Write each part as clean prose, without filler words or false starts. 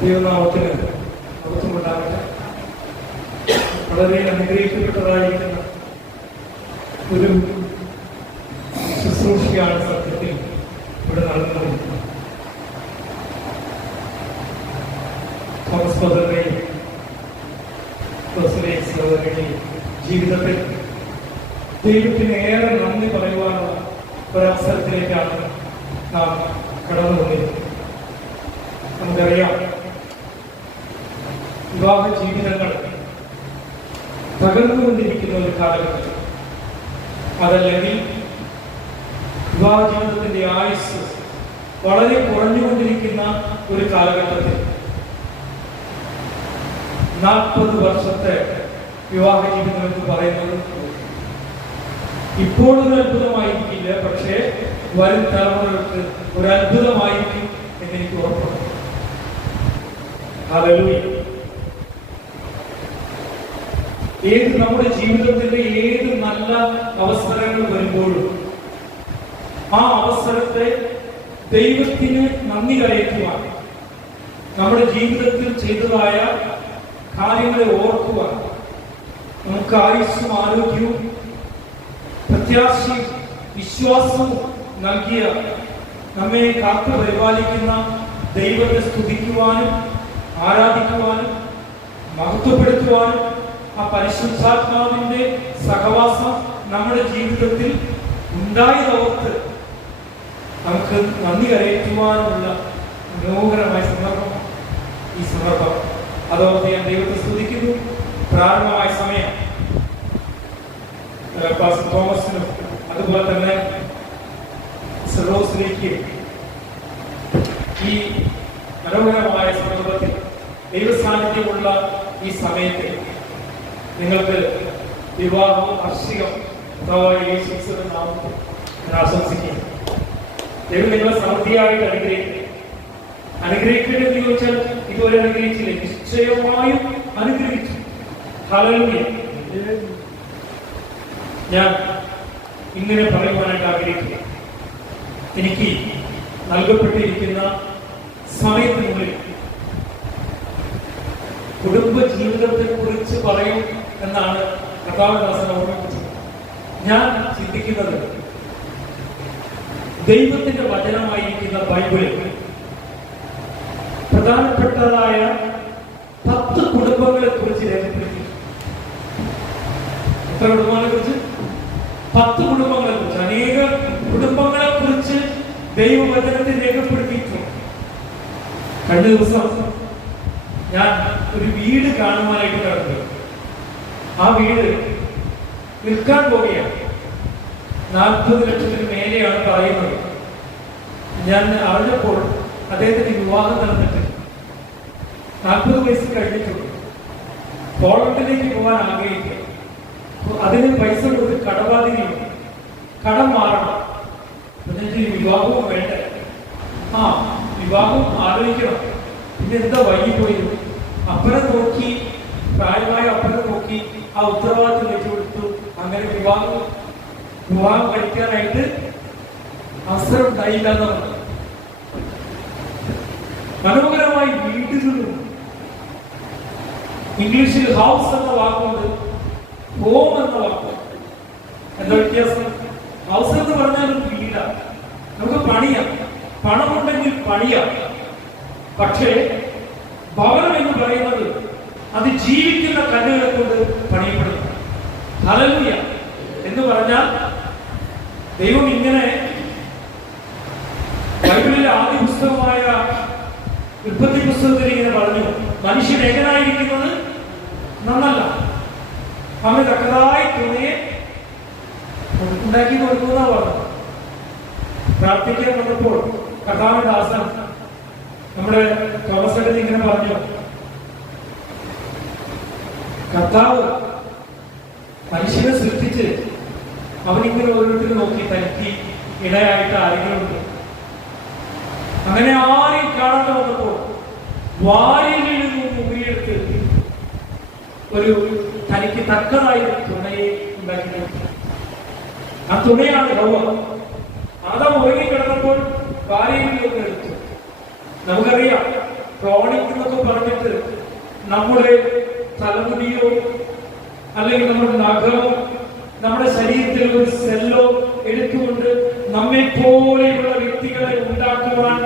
ദൈവനാമത്തിന് മഹത്വമുണ്ടാകട്ടെ. വളരെ അനുഗ്രഹിക്കപ്പെട്ടതായിരിക്കുന്ന ഒരു ശുശ്രൂഷയാണ് സത്യത്തിൽ ഇവിടെ നടന്നുകൊണ്ടിരിക്കുന്നത്. തോമസ് ബ്രദറിനെയും സഹോദരനെയും ജീവിതത്തിൽ ദൈവത്തിന് ഏറെ നന്ദി പറയുവാനുള്ള ഒരവസരത്തിലേക്കാണ് നാം കടന്നു വന്നിരിക്കുന്നത്. നമുക്കറിയാം, വിവാഹ ജീവിതങ്ങൾ തകർന്നുകൊണ്ടിരിക്കുന്ന ഒരു കാലഘട്ടം, അതല്ലെങ്കിൽ വിവാഹ ജീവിതത്തിന്റെ ആയുസ് വളരെ കുറഞ്ഞുകൊണ്ടിരിക്കുന്ന ഒരു കാലഘട്ടത്തിൽ 40 വർഷത്തെ വിവാഹ ജീവിതം എന്ന് പറയുന്നത് ഇപ്പോഴൊരു അത്ഭുതമായിരിക്കില്ല, പക്ഷേ വരും തലമുറകൾക്ക് ഒരു അത്ഭുതമായിരിക്കും എന്നെനിക്ക് ഉറപ്പുണ്ട്. ഹല്ലേലൂയ. നമ്മുടെ ജീവിതത്തിന്റെ ഏത് നല്ല അവസരങ്ങൾ വരുമ്പോഴും ആ അവസരത്തെ ദൈവത്തിന് നന്ദി കരയറ്റുവാൻ, നമ്മുടെ ജീവിതത്തിൽ ചെയ്തതായ കാര്യങ്ങളെ ഓർക്കുവാൻ, നമുക്ക് ആയുസ്സും ആരോഗ്യവും പ്രത്യാശയും വിശ്വാസവും നൽകിയ, നമ്മെ കാത്തു പരിപാലിക്കുന്ന ദൈവത്തെ സ്തുതിക്കുവാനും ആരാധിക്കുവാനും മഹത്വപ്പെടുത്തുവാനും ആ പരിശുദ്ധാത്മാവിന്റെ സഹവാസം നമ്മുടെ ജീവിതത്തിൽ ഉണ്ടായതോർത്ത് നമുക്ക് നന്ദി കരയറ്റുവാനുള്ള മനോഹരമായ സന്ദർഭം ഈ സന്ദർഭം. അതോർത്ത് ഞാൻ ദൈവത്തെ സ്തുതിക്കുന്നു. പ്രാരംഭമായ സമയം തോമസിനും അതുപോലെ തന്നെ സെറോസിലേക്ക് ഈ മനോഹരമായ സന്ദർഭത്തിൽ ദൈവസാന്നിധ്യമുള്ള ഈ സമയത്ത് നിങ്ങൾക്ക് വിവാഹവും വാർഷികം ആശംസിക്കുന്നു. ദൈവം നിങ്ങളെ സമൃദ്ധിയായിട്ട് അനുഗ്രഹിക്കട്ടെ എന്ന് ചോദിച്ചാൽ ഇതുവരെ അനുഗ്രഹിച്ചില്ലേ? നിശ്ചയമായും അനുഗ്രഹിച്ചു. ഹല്ലേലൂയ. ഞാൻ ഇങ്ങനെ പറയുവാനായിട്ട് ആഗ്രഹിക്കുക, എനിക്ക് നൽകപ്പെട്ടിരിക്കുന്ന സമയത്തിനുള്ളിൽ കുടുംബ ജീവിതത്തെ കുറിച്ച് പറയും എന്നാണ് കർത്താവിദാസൻ ഓർമ്മിപ്പിച്ചത്. ഞാൻ ചിന്തിക്കുന്നത്, ദൈവത്തിന്റെ വചനമായിരിക്കുന്ന ബൈബിളിൽ പ്രധാനപ്പെട്ടതായ 10 കുടുംബങ്ങളെ കുറിച്ച് രേഖപ്പെടുത്തി. എത്ര കുടുംബങ്ങളെ കുറിച്ച്? 10 കുടുംബങ്ങളെ കുറിച്ച്, അനേക കുടുംബങ്ങളെ കുറിച്ച് ദൈവവചനത്തിൽ രേഖപ്പെടുത്തിയിട്ടുണ്ട്. കഴിഞ്ഞ ദിവസം ഞാൻ ഒരു വീട് കാണുവാനായിട്ട് കണ്ടു. ആ വീട് വിൽക്കാൻ പോവുകയാണ്. 40 ലക്ഷത്തിന് മേലെയാണ് പറയുന്നത്. ഞാൻ അറിഞ്ഞപ്പോൾ അദ്ദേഹത്തിന് വിവാഹം നടന്നിട്ട് 40 വയസ്സ് കഴിഞ്ഞിട്ടുണ്ട്. പോളണ്ടിലേക്ക് പോകാൻ ആഗ്രഹിക്കുക. അതിന് പൈസ കൊടുത്ത് കടബാധ്യതയുണ്ട്, കടം മാറണം. വിവാഹവും വേണ്ട, വിവാഹം ആലോചിക്കണം. പിന്നെ എന്താ വൈകിപ്പോയിരുന്നു? അപ്പനെ നോക്കി, പ്രായമായ അപ്പനെ നോക്കി ആ ഉത്തരവാദിത്വം വെച്ചു കൊടുത്തു. അങ്ങനെ വിവാഹം കഴിക്കാനായിട്ട് അവസരം ഉണ്ടായില്ല എന്നാണ്. മനോഹരമായി വീടുകളും, ഇംഗ്ലീഷിൽ ഹൗസ് എന്ന വാക്കുണ്ട്, ഹോം എന്ന വാക്കുണ്ട്. എന്താ വ്യത്യാസം? ഹൗസ് എന്ന് പറഞ്ഞാൽ ഒരു വീടാണ്, നമുക്ക് പണിയാം, പണമുണ്ടെങ്കിൽ പണിയാം. പക്ഷേ ഭവനം എന്ന് പറയുന്നത് അത് ജീവിക്കുന്ന കല്ലുകളെ കൊണ്ട് പണിയപ്പെടുന്നു. ഹല്ലേലൂയ എന്ന് പറഞ്ഞാൽ ദൈവം ഇങ്ങനെ ബൈബിളിലെ ആദ്യ പുസ്തകമായ ഉൽപ്പത്തി പുസ്തകത്തിൽ ഇങ്ങനെ പറഞ്ഞു, മനുഷ്യൻ എങ്ങനായിരിക്കുന്നത് നന്നല്ല, അവന് തക്കതായി തുണയെ ഉണ്ടാക്കി കൊടുക്കുന്ന പറഞ്ഞു. പ്രാർത്ഥിക്കാൻ വന്നപ്പോൾ കർത്താവിന്റെ ദാസൻ നമ്മുടെ തോമസ് എടുത്ത് ഇങ്ങനെ പറഞ്ഞു, കർത്താവ് മനുഷ്യനെ സൃഷ്ടിച്ച് അവനിങ്ങനെ ഓരോരുത്തരും നോക്കി തനിക്ക് ഇടയായിട്ട് ആരെങ്കിലും ഉണ്ട്. അങ്ങനെ ആരെയും കാണാതെ വന്നപ്പോൾ വാരിയിൽ നിന്നും മുറിയെടുത്ത് ഒരു തനിക്ക് തക്കതായ തുണയെ ഉണ്ടാക്കി. ആ തുണയാണ് ഹവ്വ. ആ ആദാം ഉറങ്ങിക്കിടന്നപ്പോൾ ഭാര്യയിൽ നിന്ന് എടുത്തു. നമുക്കറിയാം, ക്രോണിക് എന്നൊക്കെ പറഞ്ഞിട്ട് നമ്മുടെ തലമുടിയോ അല്ലെങ്കിൽ നമ്മുടെ നഖമോ നമ്മുടെ ശരീരത്തിൽ ഒരു സെല്ലോ എടുത്തുകൊണ്ട് നമ്മെ പോലെയുള്ള വ്യക്തികളെ ഉണ്ടാക്കുവാൻ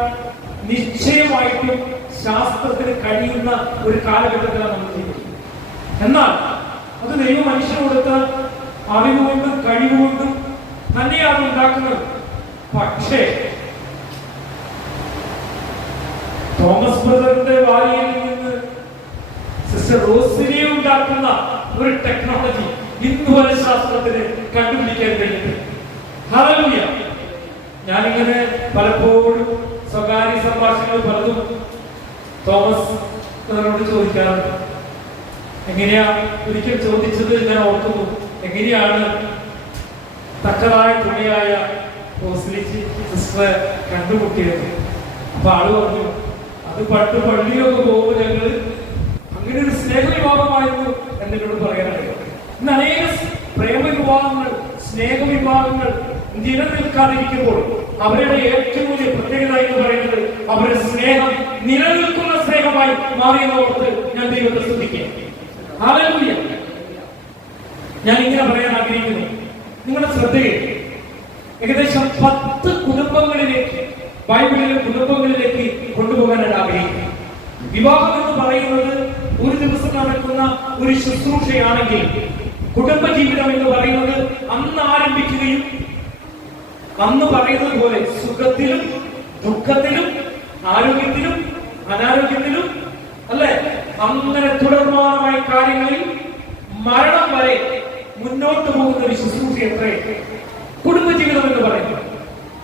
നിശ്ചയമായിട്ടും ശാസ്ത്രത്തിന് കഴിയുന്ന ഒരു കാലഘട്ടത്തിലാണ് നമ്മൾ ജീവിക്കുന്നത്. എന്നാൽ അത് ദൈവം മനുഷ്യന് കൊടുത്ത അറിവുകൊണ്ടും കഴിവുകൊണ്ടും തന്നെയാണ് ഉണ്ടാക്കുന്നത്. പക്ഷേ തോമസ് ബ്രദറിന്റെ ഭാര്യയിൽ നിന്ന് സിസ്റ്റർ റോസിനെ ഉണ്ടാക്കുന്ന ഒരു ടെക്നോളജി ഇന്നുവരെ ശാസ്ത്രത്തിന് കണ്ടുപിടിക്കാൻ കഴിഞ്ഞിട്ട്. ഹല്ലേലൂയ. ഞാനിങ്ങനെ പലപ്പോഴും സ്വകാര്യ സംഭാഷണങ്ങൾ പലതും തോമസ് ബ്രദറിനോട് ചോദിക്കാറുണ്ട്. എങ്ങനെയാ ഒരിക്കൽ ചോദിച്ചത് ഞാൻ ഓർക്കുന്നു, എങ്ങനെയാണ് തക്കതായ തുണയായ സിസ്റ്ററെ കണ്ടുമുട്ടിയത്? അപ്പൊ ആള് പറഞ്ഞു, അത് പണ്ട് പള്ളിയൊക്കെ പോകുമ്പോൾ ഞങ്ങള് അങ്ങനെ ഒരു സ്നേഹവിഭാഗമായിരുന്നു എന്നോട് പറയാനായിട്ട്. ഇന്ന് അനേക പ്രേമവിഭാഗങ്ങൾ, സ്നേഹവിഭാഗങ്ങൾ നിലനിൽക്കാതിരിക്കുമ്പോൾ അവരുടെ ഏറ്റവും വലിയ പ്രത്യേകത എന്ന് പറയുന്നത് അവരുടെ സ്നേഹം നിലനിൽക്കുന്ന സ്നേഹമായി മാറിയെന്നോർത്ത് ഞാൻ ദൈവത്തെ സ്തുതിക്കുക. ഹല്ലേലൂയ. ഞാൻ ഇങ്ങനെ പറയാൻ ആഗ്രഹിക്കുന്നു, നിങ്ങളുടെ ശ്രദ്ധയെ ഏകദേശം 10 കുടുംബങ്ങളിലേക്ക്, ബൈബിളിലെ കുടുംബങ്ങളിലേക്ക് കൊണ്ടുപോകാനാണ് ആഗ്രഹിക്കുന്നത്. വിവാഹം എന്ന് പറയുന്നത് ഒരു ദിവസം നടക്കുന്ന ഒരു ശുശ്രൂഷയാണെങ്കിൽ കുടുംബജീവിതം എന്ന് പറയുന്നത് അന്ന് ആരംഭിക്കുകയും അന്ന് പറയുന്നത് പോലെ സുഖത്തിലും ദുഃഖത്തിലും ആരോഗ്യത്തിലും അനാരോഗ്യത്തിലും അല്ലെ അങ്ങനെ തുടർമാനമായ കാര്യങ്ങളിൽ മരണം വരെ മുന്നോട്ട് പോകുന്ന ഒരു ശുശ്രൂഷ എത്രേ കുടുംബജീവിതം എന്ന് പറയുന്നത്.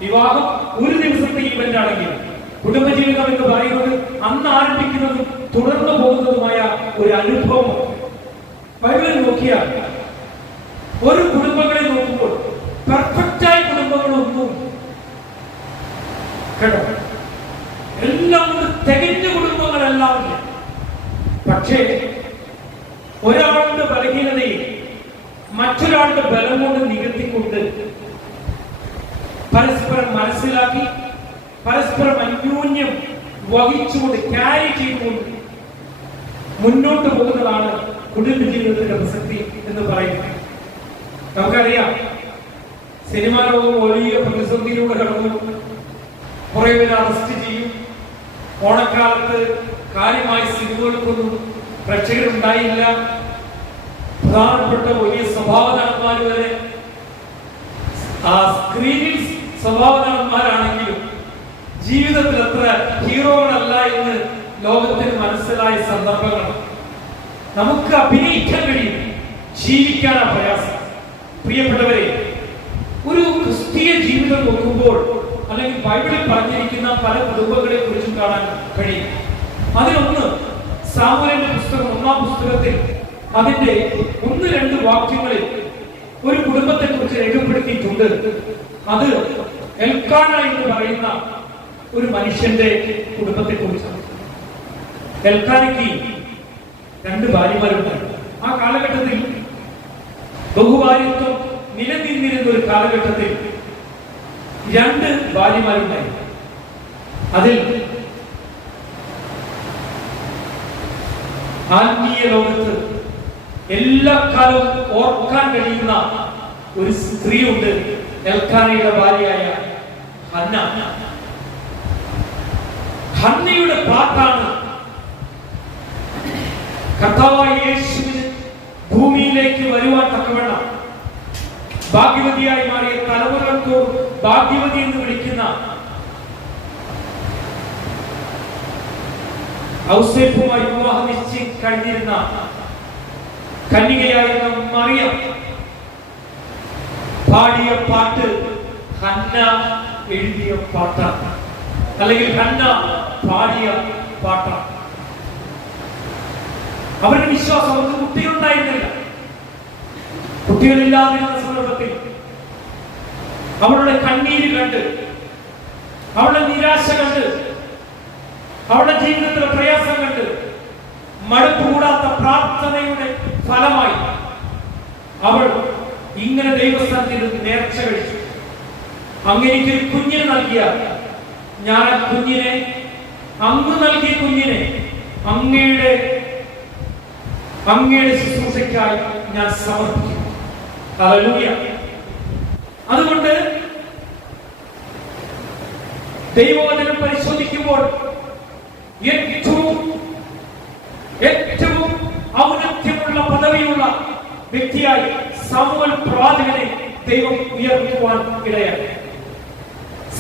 വിവാഹം ഒരു ദിവസത്തെ ഈവന്റ് ആണെങ്കിൽ കുടുംബജീവിതം എന്ന് പറയുന്നത് അന്ന് ആരംഭിക്കുന്നതും തുടർന്നു പോകുന്നതുമായ ഒരു അനുഭവം. ബൈബിളിൽ നോക്കിയാൽ ഒരു കുടുംബങ്ങളെ നോക്കുമ്പോൾ പെർഫെക്റ്റായ കുടുംബങ്ങളൊന്നും കേട്ടോ, എല്ലാം കൊണ്ട് തികഞ്ഞ കുടുംബങ്ങളെല്ലാം ഇല്ല. പക്ഷേ ഒരാളുടെ ബലഹീനതയെ മറ്റൊരാളുടെ ബലം കൊണ്ട് നികത്തിക്കൊണ്ട് പരസ്പരം മനസ്സിലാക്കി പരസ്പരം അന്യോന്യം വഹിച്ചുകൊണ്ട് ക്യാരി ചെയ്തുകൊണ്ട് മുന്നോട്ട് പോകുന്നതാണ് കുടുംബ ജീവിതത്തിന്റെ പ്രസക്തി എന്ന് പറയുന്നത്. നമുക്കറിയാം, സിനിമാ ലോകം വലിയ പ്രതിസന്ധിയിലൂടെ കടന്നു. കുറെ പേര് അറസ്റ്റ് ചെയ്യും. ഓണക്കാലത്ത് കാര്യമായ സിനിമകൾക്കൊന്നും പ്രേക്ഷകരുണ്ടായില്ല. പ്രധാനപ്പെട്ട വലിയ സ്വഭാവനടന്മാർ വരെ ആ സ്ക്രീനിൽ സ്വഭാവനടന്മാരാണെങ്കിലും ജീവിതത്തിൽ അത്ര ഹീറോകളല്ല എന്ന് ലോകത്തിന് മനസ്സിലായ സന്ദർഭങ്ങളാണ്. നമുക്ക് അഭിനയിക്കാൻ കഴിയും, ജീവിക്കാനാ പ്രയാസം. പ്രിയപ്പെട്ടവരെ, ഒരു ക്രിസ്തീയ ജീവിതം നോക്കുമ്പോൾ അല്ലെങ്കിൽ ബൈബിളിൽ പറഞ്ഞിരിക്കുന്ന പല കുടുംബങ്ങളെ കുറിച്ചും കാണാൻ കഴിയും. അതിലൊന്ന് സാമുവേലിന്റെ പുസ്തകം 1-ാം പുസ്തകത്തിൽ അതിന്റെ 1-2 വാക്യങ്ങളിൽ ഒരു കുടുംബത്തെ കുറിച്ച് രേഖപ്പെടുത്തിയിട്ടുണ്ട്. അത് എൽക്കാന എന്ന് പറയുന്ന ഒരു മനുഷ്യന്റെ കുടുംബത്തെ കുറിച്ചാണ്. എൽക്കാനയ്ക്ക് 2 ഭാര്യമാരുണ്ടായിരുന്നു. ആ കാലഘട്ടത്തിൽ ബഹുഭാര്യത്വം നിലനിന്നിരുന്ന ഒരു കാലഘട്ടത്തിൽ 2 ഭാര്യമാരുണ്ടായിരുന്നു. അതിൽ ആത്മീയ ലോകത്ത് എല്ലാ കാലവും ഓർക്കാൻ കഴിയുന്ന ഒരു സ്ത്രീയുണ്ട്, എൽക്കാനയുടെ ഭാര്യയായ ഹന്ന. ഹന്നയുടെ പാട്ടാണ് കർത്താവായ യേശുവിന് ഭൂമിയിലേക്ക് വരുവാൻ തക്കവണ്ണം ഭാഗ്യവതിയായി മാറിയ തലമുറകൾക്കോട് ഭാഗ്യവതി എന്ന് വിളിക്കുന്ന ഔസേപ്പുമായി വിവാഹ നിശ്ചയം കഴിഞ്ഞിരുന്ന കന്യകയായിരുന്ന മറിയം പാടിയ പാട്ട് ഹന്ന എഴുതിയ പാട്ടാണ്, അല്ലെങ്കിൽ ഹന്ന പാടിയ പാട്ടാണ്. അവരുടെ വിശ്വാസം, അവർക്ക് കുട്ടികളുണ്ടായിരുന്നില്ല. കുട്ടികളില്ലാതിരുന്ന സന്ദർഭത്തിൽ അവളുടെ കണ്ണീര് കണ്ട്, അവളുടെ നിരാശ കണ്ട്, അവളുടെ ജീവിതത്തിലെ പ്രയാസം കണ്ട്, മടുപ്പ് കൂടാത്ത പ്രാർത്ഥനയുടെ ഫലമായി അവൾ ഇങ്ങനെ ദൈവസ്ഥാനത്തിൽ നേർച്ച കഴിച്ചു. അങ്ങനെ എനിക്കൊരു കുഞ്ഞിനെ നൽകിയ ഞാൻ ആ കുഞ്ഞിനെ, അങ്ങ് നൽകിയ കുഞ്ഞിനെ അങ്ങയുടെ ശുശ്രൂഷയ്ക്കായി ഞാൻ സമർപ്പിക്കും. ഹല്ലേലൂയ. അതുകൊണ്ട് ദൈവവചനം പരിശോധിക്കുമ്പോൾ ഏറ്റവും ഔന്നത്യമുള്ള പദവിയുള്ള വ്യക്തിയായി സാമുവേൽ പ്രവാചകനെ ദൈവം ഉയർത്തുവാൻ ഇടയായി.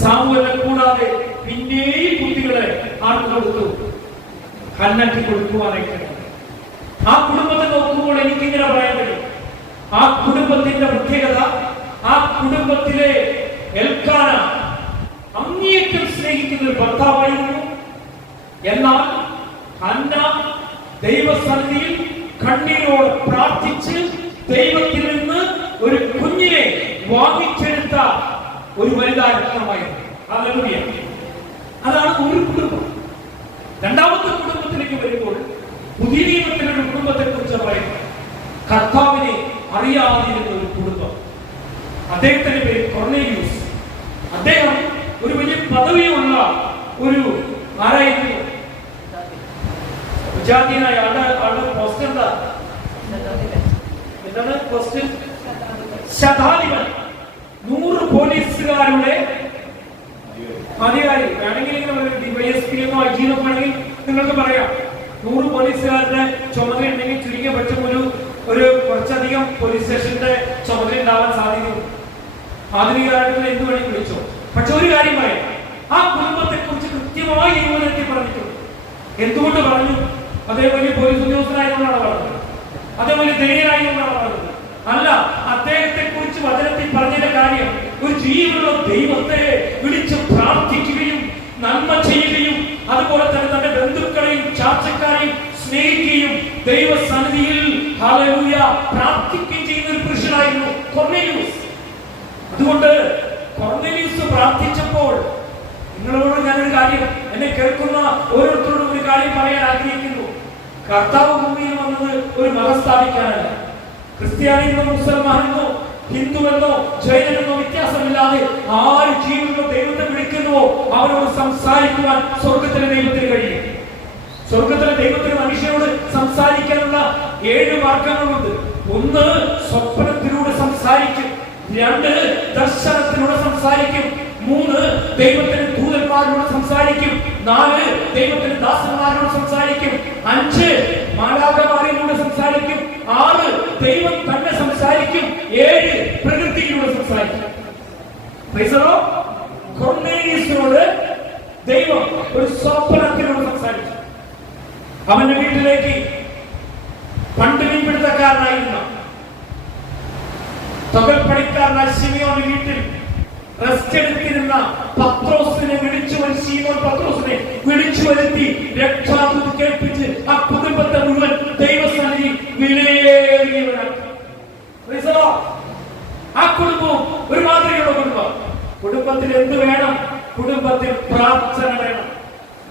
സാമുവേലിനെ കൂടാതെ പിന്നെയും കുട്ടികളെ ആർക്ക് കൊടുത്തു? ഹന്നയ്ക്ക് കൊടുക്കുവാനായിട്ട്. ആ കുടുംബത്തെ നോക്കുമ്പോൾ എനിക്കിങ്ങനെ പറയാൻ കഴിയും, ആ കുടുംബത്തിന്റെ പ്രത്യേകത, ആ കുടുംബത്തിലെ എൽക്കാന അങ്ങേയറ്റം സ്നേഹിക്കുന്ന ഒരു ഭർത്താവായിരുന്നു. എന്നാൽ ഹന്ന ദൈവസന്നിധിയിൽ കണ്ണീരോട് പ്രാർത്ഥിച്ച് ദൈവത്തിൽ നിന്ന് ഒരു കുഞ്ഞിനെ വാങ്ങിച്ചെടുത്ത ഒരു വനിതാ രത്നമായിരുന്നു. ഹല്ലേലൂയ. അതാണ് ഒരു കുടുംബം. രണ്ടാമത്തെ കുടുംബത്തിലേക്ക് വരുമ്പോൾ പുതിയ നിയമത്തിലെ ഒരു കുടുംബത്തെ കുറിച്ച് പറയുന്നത്, കർത്താവിനെ അറിയാതിരുന്ന ഒരു കുടുംബം. അദ്ദേഹത്തിന്റെ പേര് കൊർണേലിയൂസ്. അദ്ദേഹം ഒരു വലിയ പദവിയുള്ള ഒരു ആരായിരുന്നു? വിജാതീയനായ ആളുടെ പോസ്റ്റ് എന്താണ് പോസ്റ്റ്? ശതാധിപൻ. 100 പോലീസുകാരുടെ അധികാരി. വേണമെങ്കിൽ ഡിവൈഎസ്പി എന്നോ ഐജിനോ ആണെങ്കിൽ നിങ്ങൾക്ക് പറയാം. 100 പോലീസുകാരുടെ ചുമതല ഉണ്ടെങ്കിൽ ചുരുങ്ങിയ പക്ഷം ഒരു കുറച്ചധികം പോലീസ് സ്റ്റേഷന്റെ ചുമതല ഉണ്ടാവാൻ സാധ്യതയുണ്ട്. ആധുനിക കാലത്തിൽ എന്ത് വേണമെങ്കിൽ വിളിച്ചോ. പക്ഷെ ഒരു കാര്യം പറയാം, ആ കുടുംബത്തെ കുറിച്ച് കൃത്യമായി ദൈവവചനത്തിൽ പറഞ്ഞിട്ടുണ്ട്. എന്തുകൊണ്ട് പറഞ്ഞു? അതേപോലെ പോലീസ് ഉദ്യോഗസ്ഥനായതുകൊണ്ടാണ് പറഞ്ഞത്, അതേപോലെ ധൈര്യനായതുകൊണ്ടാണ് പറഞ്ഞത്. അല്ല, അദ്ദേഹത്തെ കുറിച്ച് വചനത്തിൽ പറഞ്ഞതിന്റെ കാര്യം ഒരു ജീവനുള്ള ദൈവത്തെ വിളിച്ച് പ്രാർത്ഥിക്കുകയും നന്മ ചെയ്യുകയും അതുപോലെ തന്നെ തന്റെ ബന്ധുക്കളെയും ചാർച്ചക്കാരെയും സ്നേഹിക്കുകയും ദൈവസന്നിധിയിൽ ഹല്ലേലൂയ പ്രാർത്ഥിക്കുകയും ചെയ്യുന്ന ഒരു പുരുഷനായിരുന്നു കൊർണേലിയൂസ്. അതുകൊണ്ട് കൊർണേലിയൂസ് പ്രാർത്ഥിച്ചപ്പോൾ, നിങ്ങളോട് ഞാനൊരു കാര്യം, എന്നെ കേൾക്കുന്ന ഓരോരുത്തരോടും ഒരു കാര്യം പറയാൻ ആഗ്രഹിക്കുന്നു. കർത്താവ് ഭൂമിയിൽ വന്നത് ഒരു മതം സ്ഥാപിക്കാനല്ല. ക്രിസ്ത്യാനിയെന്നോ മുസൽമാനെന്നോ ഹിന്ദുവെന്നോ ജൈനനെന്നോ വ്യത്യാസമില്ലാതെ ആര് ജീവനോ ദൈവത്തെ വിളിക്കുന്നുവോ അവരോട് സംസാരിക്കുവാൻ സ്വർഗത്തിലെ ദൈവത്തിന് കഴിയും. സ്വർഗത്തിലെ ദൈവത്തിന് മനുഷ്യനോട് സംസാരിക്കാനുള്ള 7 മാർഗങ്ങളുണ്ട്. 1, സ്വപ്നത്തിലൂടെ സംസാരിക്കും. 2, ദർശനത്തിലൂടെ സംസാരിക്കും. 3, ദൈവത്തിന് ദൂതന്മാരോട് സംസാരിക്കും. 4, ദൈവത്തിന് ദാസന്മാരോട് സംസാരിക്കും. 5, മാലാഖമാരിലൂടെ സംസാരിക്കും. 6, ദൈവം തന്നെ സംസാരിക്കും. 7, പ്രകൃതിയിലൂടെ സംസാരിക്കും. കൊർണേലിയൂസിനോട് ദൈവം ഒരു സ്വപ്നത്തിലൂടെ സംസാരിച്ചു. അവന്റെ വീട്ടിലേക്ക് പണ്ട് മീൻപിടുത്തക്കാരനായിരുന്ന തൊകൽപ്പണിക്കാരനായ ശിമിയോന്റെ വീട്ടിൽ റെസ്റ്റ് എടുത്തിരുന്ന പത്രോസിനെ പത്രോസിനെ വിളിച്ചു വരുത്തി രക്ഷാദൂത് കേൾപ്പിച്ച് ആ കുടുംബത്തെ മുഴുവൻ ദൈവസന്നിധി വിലയേറിയവരാക്കി. ആ കുടുംബവും ഒരു മാതൃകയുള്ള കുടുംബം. കുടുംബത്തിൽ എന്ത് വേണം? കുടുംബത്തിൽ പ്രാർത്ഥന വേണം,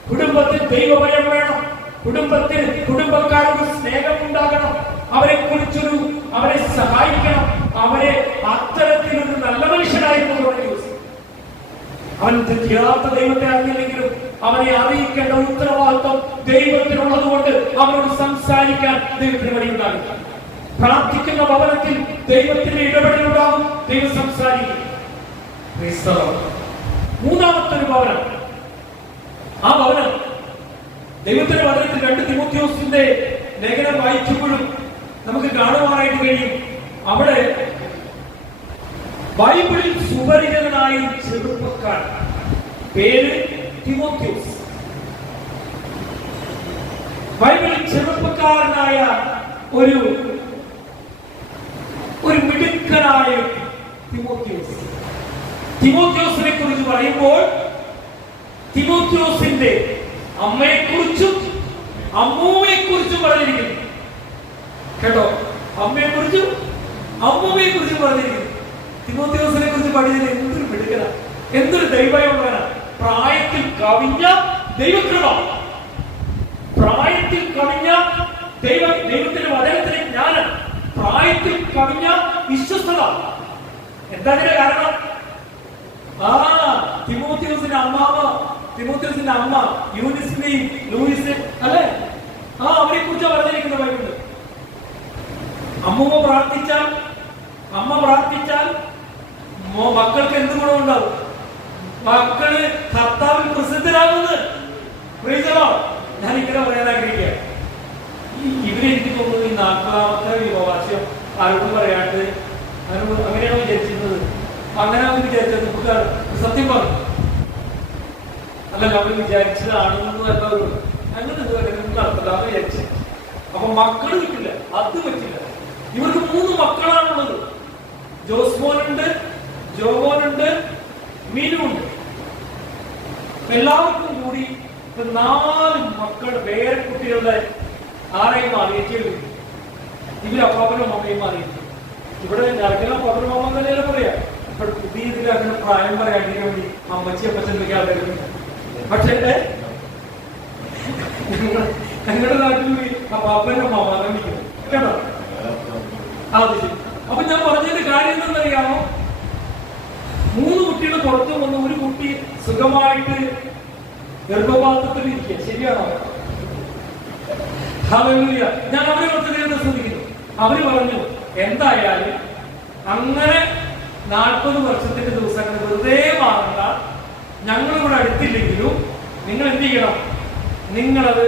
കുടുംബത്തിൽ ദൈവഭയം വേണം, കുടുംബത്തിൽ കുടുംബക്കാർക്ക് സ്നേഹം ഉണ്ടാകണം, അവരെ സഹായിക്കണം, അവരെ അത്തരത്തിലൊരു നല്ല മനുഷ്യനായിരുന്നു. അവൻ യഥാർത്ഥ ദൈവത്തെ അറിഞ്ഞില്ലെങ്കിലും അവനെ അറിയിക്കേണ്ട ഉത്തരവാദിത്വം ദൈവത്തിനുള്ളത് കൊണ്ട് അവനോട് സംസാരിക്കാൻ ദൈവത്തിന് വഴിയുണ്ടാകും. പ്രാർത്ഥിക്കുന്ന ഭവനത്തിൽ ദൈവത്തിന്റെ ഇടപെടലുണ്ടാകും, ദൈവം സംസാരിക്കും. മൂന്നാമത്തെ ഒരു ഭവനം, ആ ഭവനം ദൈവത്തിന്റെ വചനത്തിൽ 2 തിമോഥെയോസിന്റെ ലേഖനം വായിക്കുമ്പോഴും നമുക്ക് കാണുവാനായിട്ട് കഴിയും. അവിടെ ബൈബിളിൽ സുപരിചിതനായ ചെറുപ്പക്കാരൻ, പേര് തിമോഥെയോസ്. ബൈബിളിൽ ചെറുപ്പക്കാരനായ ഒരു മിടുക്കനായ തിമോഥെയോസ്. തിമോഥെയോസിനെ കുറിച്ച് പറയുമ്പോൾ തിമോഥെയോസിന്റെ അമ്മയെക്കുറിച്ചും അമ്മൂമ്മയെക്കുറിച്ചും പറഞ്ഞിരിക്കുന്നു. കേട്ടോ, അമ്മയെക്കുറിച്ചും അമ്മൂമ്മയെക്കുറിച്ചും പറഞ്ഞിരിക്കുന്നു. തിമോഥെയോസിനെ കുറിച്ച് പഠിച്ചത് എന്തൊരു മിടുക്കനാ, എന്തൊരു ദൈവമുള്ളവനാ. പ്രായത്തിൽ കവിഞ്ഞ ദൈവകൃപ, പ്രായത്തിൽ കവിഞ്ഞ ദൈവത്തിന്റെ വചനത്തിലെ ജ്ഞാനം, പ്രായത്തിൽ കവിഞ്ഞ വിശ്വസ്തത. എന്താ കാരണം? ആ തിമോത്തിയോസിന്റെ അമ്മാവ, തിമോത്തിയോസിന്റെ അമ്മ യൂനിസിനെയും ലൂയിസ് അല്ലെ, അവരെ കുറിച്ച് പറഞ്ഞിരിക്കുന്ന ബൈബിളിൽ. അമ്മ പ്രാർത്ഥിച്ചാൽ മക്കൾക്ക് എന്ത് ഗുണമുണ്ടാവും? മക്കള് കർത്താവിൽ പ്രസിദ്ധരാകുന്നത്. ഞാൻ ഇങ്ങനെ പറയാൻ ആഗ്രഹിക്കുക. ഇവരെനിക്ക് തോന്നുന്നു ഈ 40ാമത്തെ വിവാഹവാർഷികം ആരോടും പറയാണ്ട് അങ്ങനെയാണോ വിചാരിച്ചിരുന്നത്? അങ്ങനെയാണ് വിചാരിച്ചത്. സത്യം പറഞ്ഞു അല്ല, നമ്മൾ വിചാരിച്ചതാണെന്നൊന്നും എല്ലാവരും അങ്ങനെ നടത്തില്ലാന്ന് വിചാരിച്ചു. അപ്പൊ മക്കള് പറ്റില്ല, അത് പറ്റില്ല. ഇവർക്ക് 3 മക്കളാണുള്ളത്. ജോസ്മോനുണ്ട്, ജോമോനുണ്ട്, മീനുണ്ട്. എല്ലാവർക്കും കൂടി 4 മക്കൾ, വേറെ കുട്ടികളുടെ ആരെയും മാറിയിട്ട് ഇവര് അപ്പാപ്പനും അമ്മയും മാറിയിട്ട്. ഇവിടെ ഞങ്ങൾക്ക് അപ്പാപ്പനും അമ്മ തന്നെയല്ലേ പറയാ. ഇപ്പോൾ പുതിയ ഇതിൽ അങ്ങനെ പ്രായം പറയാണ്ടിരിക്കാൻ വേണ്ടി അമ്മച്ചി അപ്പച്ചൻ ആളുകൾ. പക്ഷേ ഞങ്ങളുടെ നാട്ടിൽ അപ്പാപ്പനും അമ്മമാരെ നിൽക്കുന്നു കേട്ടോ. അത് ശരി. അപ്പൊ ഞാൻ പറഞ്ഞതിന്റെ കാര്യം എന്താണെന്നറിയാമോ? 3 കുട്ടികൾ പുറത്തു വന്ന് ഒരു കുട്ടി സുഖമായിട്ട് ഗർഭപാത്രത്തിൽ ഇരിക്കുക. ശരിയാണോ? ഹല്ലേലൂയ. ഞാൻ അവരെ കുറച്ച് നേരത്തെ ശ്രദ്ധിക്കുന്നു. അവര് പറഞ്ഞു, എന്തായാലും അങ്ങനെ 40 വർഷത്തിന്റെ ദിവസങ്ങൾ വെറുതെ മാറണ്ട, ഞങ്ങളിവിടെ അടുത്തില്ലെങ്കിലും നിങ്ങൾ എന്ത് ചെയ്യണം? നിങ്ങളത്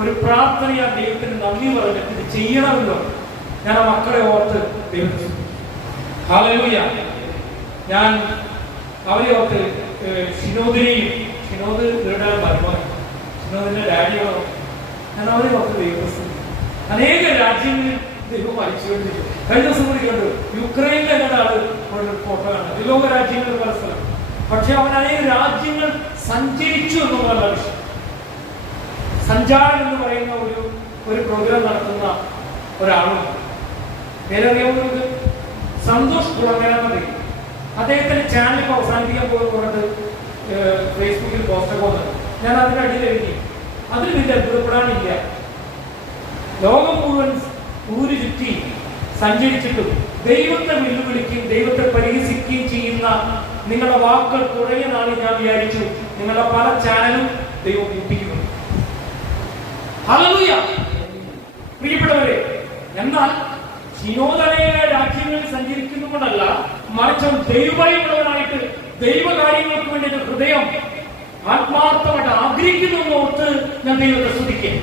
ഒരു പ്രാർത്ഥനയാ ദൈവത്തിന് നന്ദി പറഞ്ഞിട്ട് ഇത് ചെയ്യണമല്ലോ. ഞാൻ ആ മക്കളെ ഓർത്ത് ദൈവം. ഹല്ലേലൂയ. ഞാൻ അവരെ ഓർത്ത് ഷിനോദിനെയും, ഷിനോദ് ഇവരുടെ മരുമകൻ, ഷിനോദിന്റെ ഡാഡിയോ, ഞാൻ അവരെ ഓർത്ത് ദൈവം. അനേക രാജ്യങ്ങളിൽ ദൈവം അയച്ചുകൊണ്ടിരിക്കും. കഴിഞ്ഞ ദിവസം കൂടി കണ്ടു, യുക്രൈനിലെ ഒരാള് ഫോട്ടോ കാണാം. ലോക രാജ്യങ്ങളിൽ പല സ്ഥലം. പക്ഷെ അവൻ അനേക രാജ്യങ്ങൾ സഞ്ചരിച്ചു എന്നുള്ളതല്ല വിഷയം. സഞ്ചാരം എന്ന് പറയുന്ന ഒരു പ്രോഗ്രാം നടത്തുന്ന ഒരാളുണ്ട്. പേരറിയാവുന്നത് സന്തോഷ് കുളങ്ങര എന്നറിയും. അദ്ദേഹത്തിന്റെ ചാനൽ ഇപ്പോൾ അവസാനിപ്പിക്കാൻ പോകുന്നത് ഫേസ്ബുക്കിൽ പോസ്റ്റ് പോകുന്നത്. ഞാൻ അതിന്റെ അടിയിൽ എഴുതി, അതിൽ വലിയ അത്ഭുതപ്പെടാനില്ല. ലോകം മുഴുവൻ ഊരു ചുറ്റി സഞ്ചരിച്ചിട്ടും ദൈവത്തെ വെല്ലുവിളിക്കുകയും ദൈവത്തെ പരിഹസിക്കുകയും ചെയ്യുന്ന നിങ്ങളുടെ വാക്കുകൾ തുടങ്ങിയ നാളിൽ ഞാൻ വിചാരിച്ചു നിങ്ങളുടെ പല ചാനലും ദൈവം കൂട്ടിക്കുന്നു. ഹല്ലേലൂയ. പ്രിയപ്പെട്ടവരെ, എന്നാൽ വിനോദനയ രാജ്യങ്ങളിൽ സഞ്ചരിക്കുന്നതുകൊണ്ടല്ല, മറിച്ച് ദൈവമായിട്ട് ദൈവകാര്യങ്ങൾക്ക് വേണ്ടി ഹൃദയം ആത്മാർത്ഥമായിട്ട് ആഗ്രഹിക്കുന്നു ഓർത്ത് ഞാൻ ദൈവത്തെ സ്തുതിക്കുക.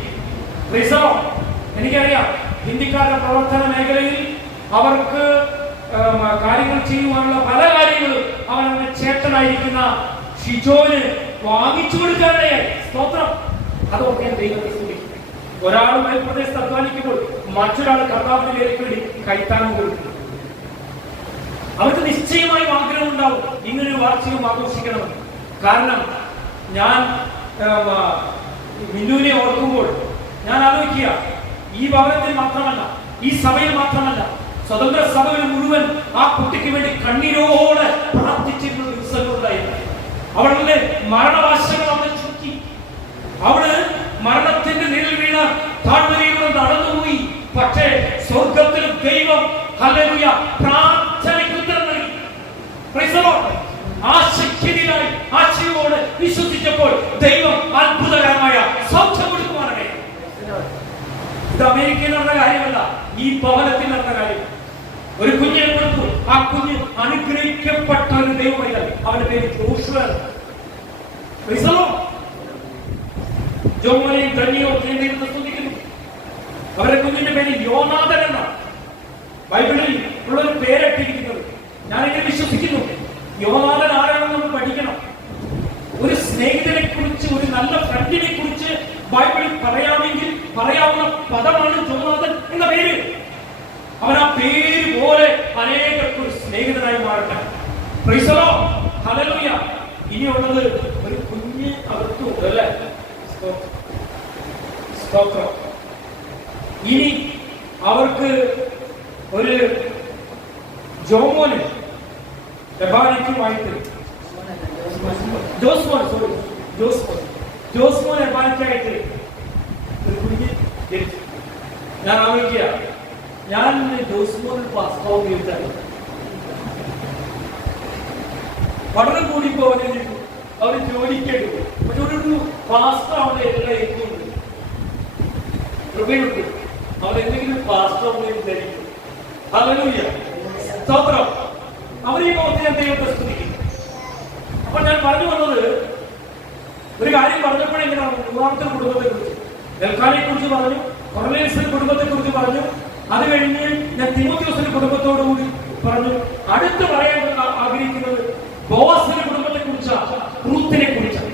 എനിക്കറിയാം, ഹിന്ദിക്കാരുടെ പ്രവർത്തന മേഖലയിൽ അവർക്ക് കാര്യങ്ങൾ ചെയ്യുവാനുള്ള പല കാര്യങ്ങളും അവൻ ചേട്ടനായിരിക്കുന്ന ഷിജോന് വാങ്ങിച്ചു കൊടുക്കാനിടയായി. സ്തോത്രം. അതൊക്കെ ഞാൻ ദൈവത്തെ സ്തുതിക്കും. ഒരാൾ മേൽപ്രദേശത്ത് അധ്വാനിക്കുമ്പോൾ മറ്റൊരാൾ കർത്താവിന്റെ വേലയ്ക്ക് വേണ്ടി കൈത്താങ്ങ് കൊടുക്കുന്നു. അവർക്ക് നിശ്ചയമായും ആഗ്രഹം ഉണ്ടാവും ഇങ്ങനൊരു വാർഷികം ആഘോഷിക്കണമെന്ന്. കാരണം ഞാൻ മിന്നുവിനെ ഓർക്കുമ്പോൾ ഞാൻ ആലോചിക്കുക, ഈ ഭവനത്തിൽ മാത്രമല്ല, ഈ സഭയിൽ മാത്രമല്ല, സ്വതന്ത്ര സഭയിൽ മുഴുവൻ ആ കുട്ടിക്ക് വേണ്ടി കണ്ണീരോടെ പ്രാർത്ഥിച്ചിരുന്ന ദിവസങ്ങളുണ്ടായിരുന്നു. അവളുടെ മരണവാശകൾ അവളെ ചുറ്റി. അവള് മരണത്തിന്റെ നിഴൽ വീണ താഴ്വരയിലൂടെ നടന്നുപോയി. പക്ഷേ സ്വർഗത്തിൽ ദൈവം ഹല്ലേലൂയ പ്രാർത്ഥനയ്ക്ക് ഉത്തരം നൽകി. Praise the lord. ആശക്തിയായി ആശയോടെ വിശ്വസിച്ചപ്പോൾ ദൈവം അത്ഭുതകരമായ സൗഖ്യം കൊടുക്കുവാനാണ്. ഇത് അമേരിക്കയിൽ നടന്ന കാര്യമല്ല, ഈ ഭവനത്തിൽ നടന്ന കാര്യം. ഒരു കുഞ്ഞിനെ കൊടുത്തു. ആ കുഞ്ഞ് അനുഗ്രഹിക്കപ്പെട്ട ഒരു ദൈവമൈതൽ. അവന്റെ പേര് ജോഷുവ. Praise the lord. ജോമോനെയും ധന്യോ ദൈവത്തെ സ്തുതിക്കുന്നു. അവരുടെ കുഞ്ഞിന്റെ പേര് യോനാഥൻ എന്നാണ് ബൈബിളിൽ ഉള്ളൊരു പേരിട്ടിരിക്കുന്നത്. ഞാനിങ്ങനെ വിശ്വസിക്കുന്നു. യോനാഥൻ ആരാണെന്ന് നമ്മൾ പഠിക്കണം. ഒരു സ്നേഹിതനെ കുറിച്ച്, ഒരു നല്ല ഫ്രണ്ടിനെ കുറിച്ച് ബൈബിളിൽ പറയാമെങ്കിൽ പറയാവുന്ന പദമാണ് യോനാഥൻ എന്ന പേര്. അവൻ ആ പേര് പോലെ അനേകർക്ക് ഒരു സ്നേഹിതനായി മാറട്ടെ. Price the Lord. ഹല്ലേലൂയ. ഇനിയുള്ളത് ഒരു കുഞ്ഞ് അകത്തുണ്ട് അല്ലേ? സ്തോത്രം. ഇനി അവർക്ക് ഒരു ജോമോന് എബാനിക്കുമായിട്ട് ജോസ്മോൻ എബാനിക്കായിട്ട് ഒരു കുഞ്ഞ് ജനിച്ചു. ഞാൻ ആലോചിക്കുക, ഞാൻ ജോസ്മോൻ പാസ്പോർട്ട് ചെയ്താൽ പഠനം കൂടി പോകാനും അവർ ജോലിക്കെടുക്കും. പക്ഷെ ഒരു പാസ്റ്റർ അവിടെ എല്ലാ എത്തുന്നുണ്ട്, കൃപയുണ്ട്. അവരെന്തെങ്കിലും പാസ്റ്റർ ധരിക്കും. ഹല്ലേലൂയ, സ്തോത്രം. അവർ ഈ മുഖത്തെ ദൈവത്തെ സ്തുതിക്കും. അപ്പൊ ഞാൻ പറഞ്ഞു വന്നത്, ഒരു കാര്യം പറഞ്ഞപ്പോഴെങ്ങനെയാണ് മൂന്നാമത്തെ കുടുംബത്തെ കുറിച്ച്, എൽക്കാനെ കുറിച്ച് പറഞ്ഞു, കൊർന്നേലിയസിന്റെ കുടുംബത്തെ കുറിച്ച് പറഞ്ഞു. അത് കഴിഞ്ഞ് ഞാൻ തിമോഥെയോസിന്റെ കുടുംബത്തോടുകൂടി പറഞ്ഞു. അടുത്ത് പറയാൻ ആഗ്രഹിക്കുന്നത് ബോവാസിന്റെ കുടുംബത്തെ കുറിച്ചാണ്, റൂത്തിനെ കുറിച്ചാണ്.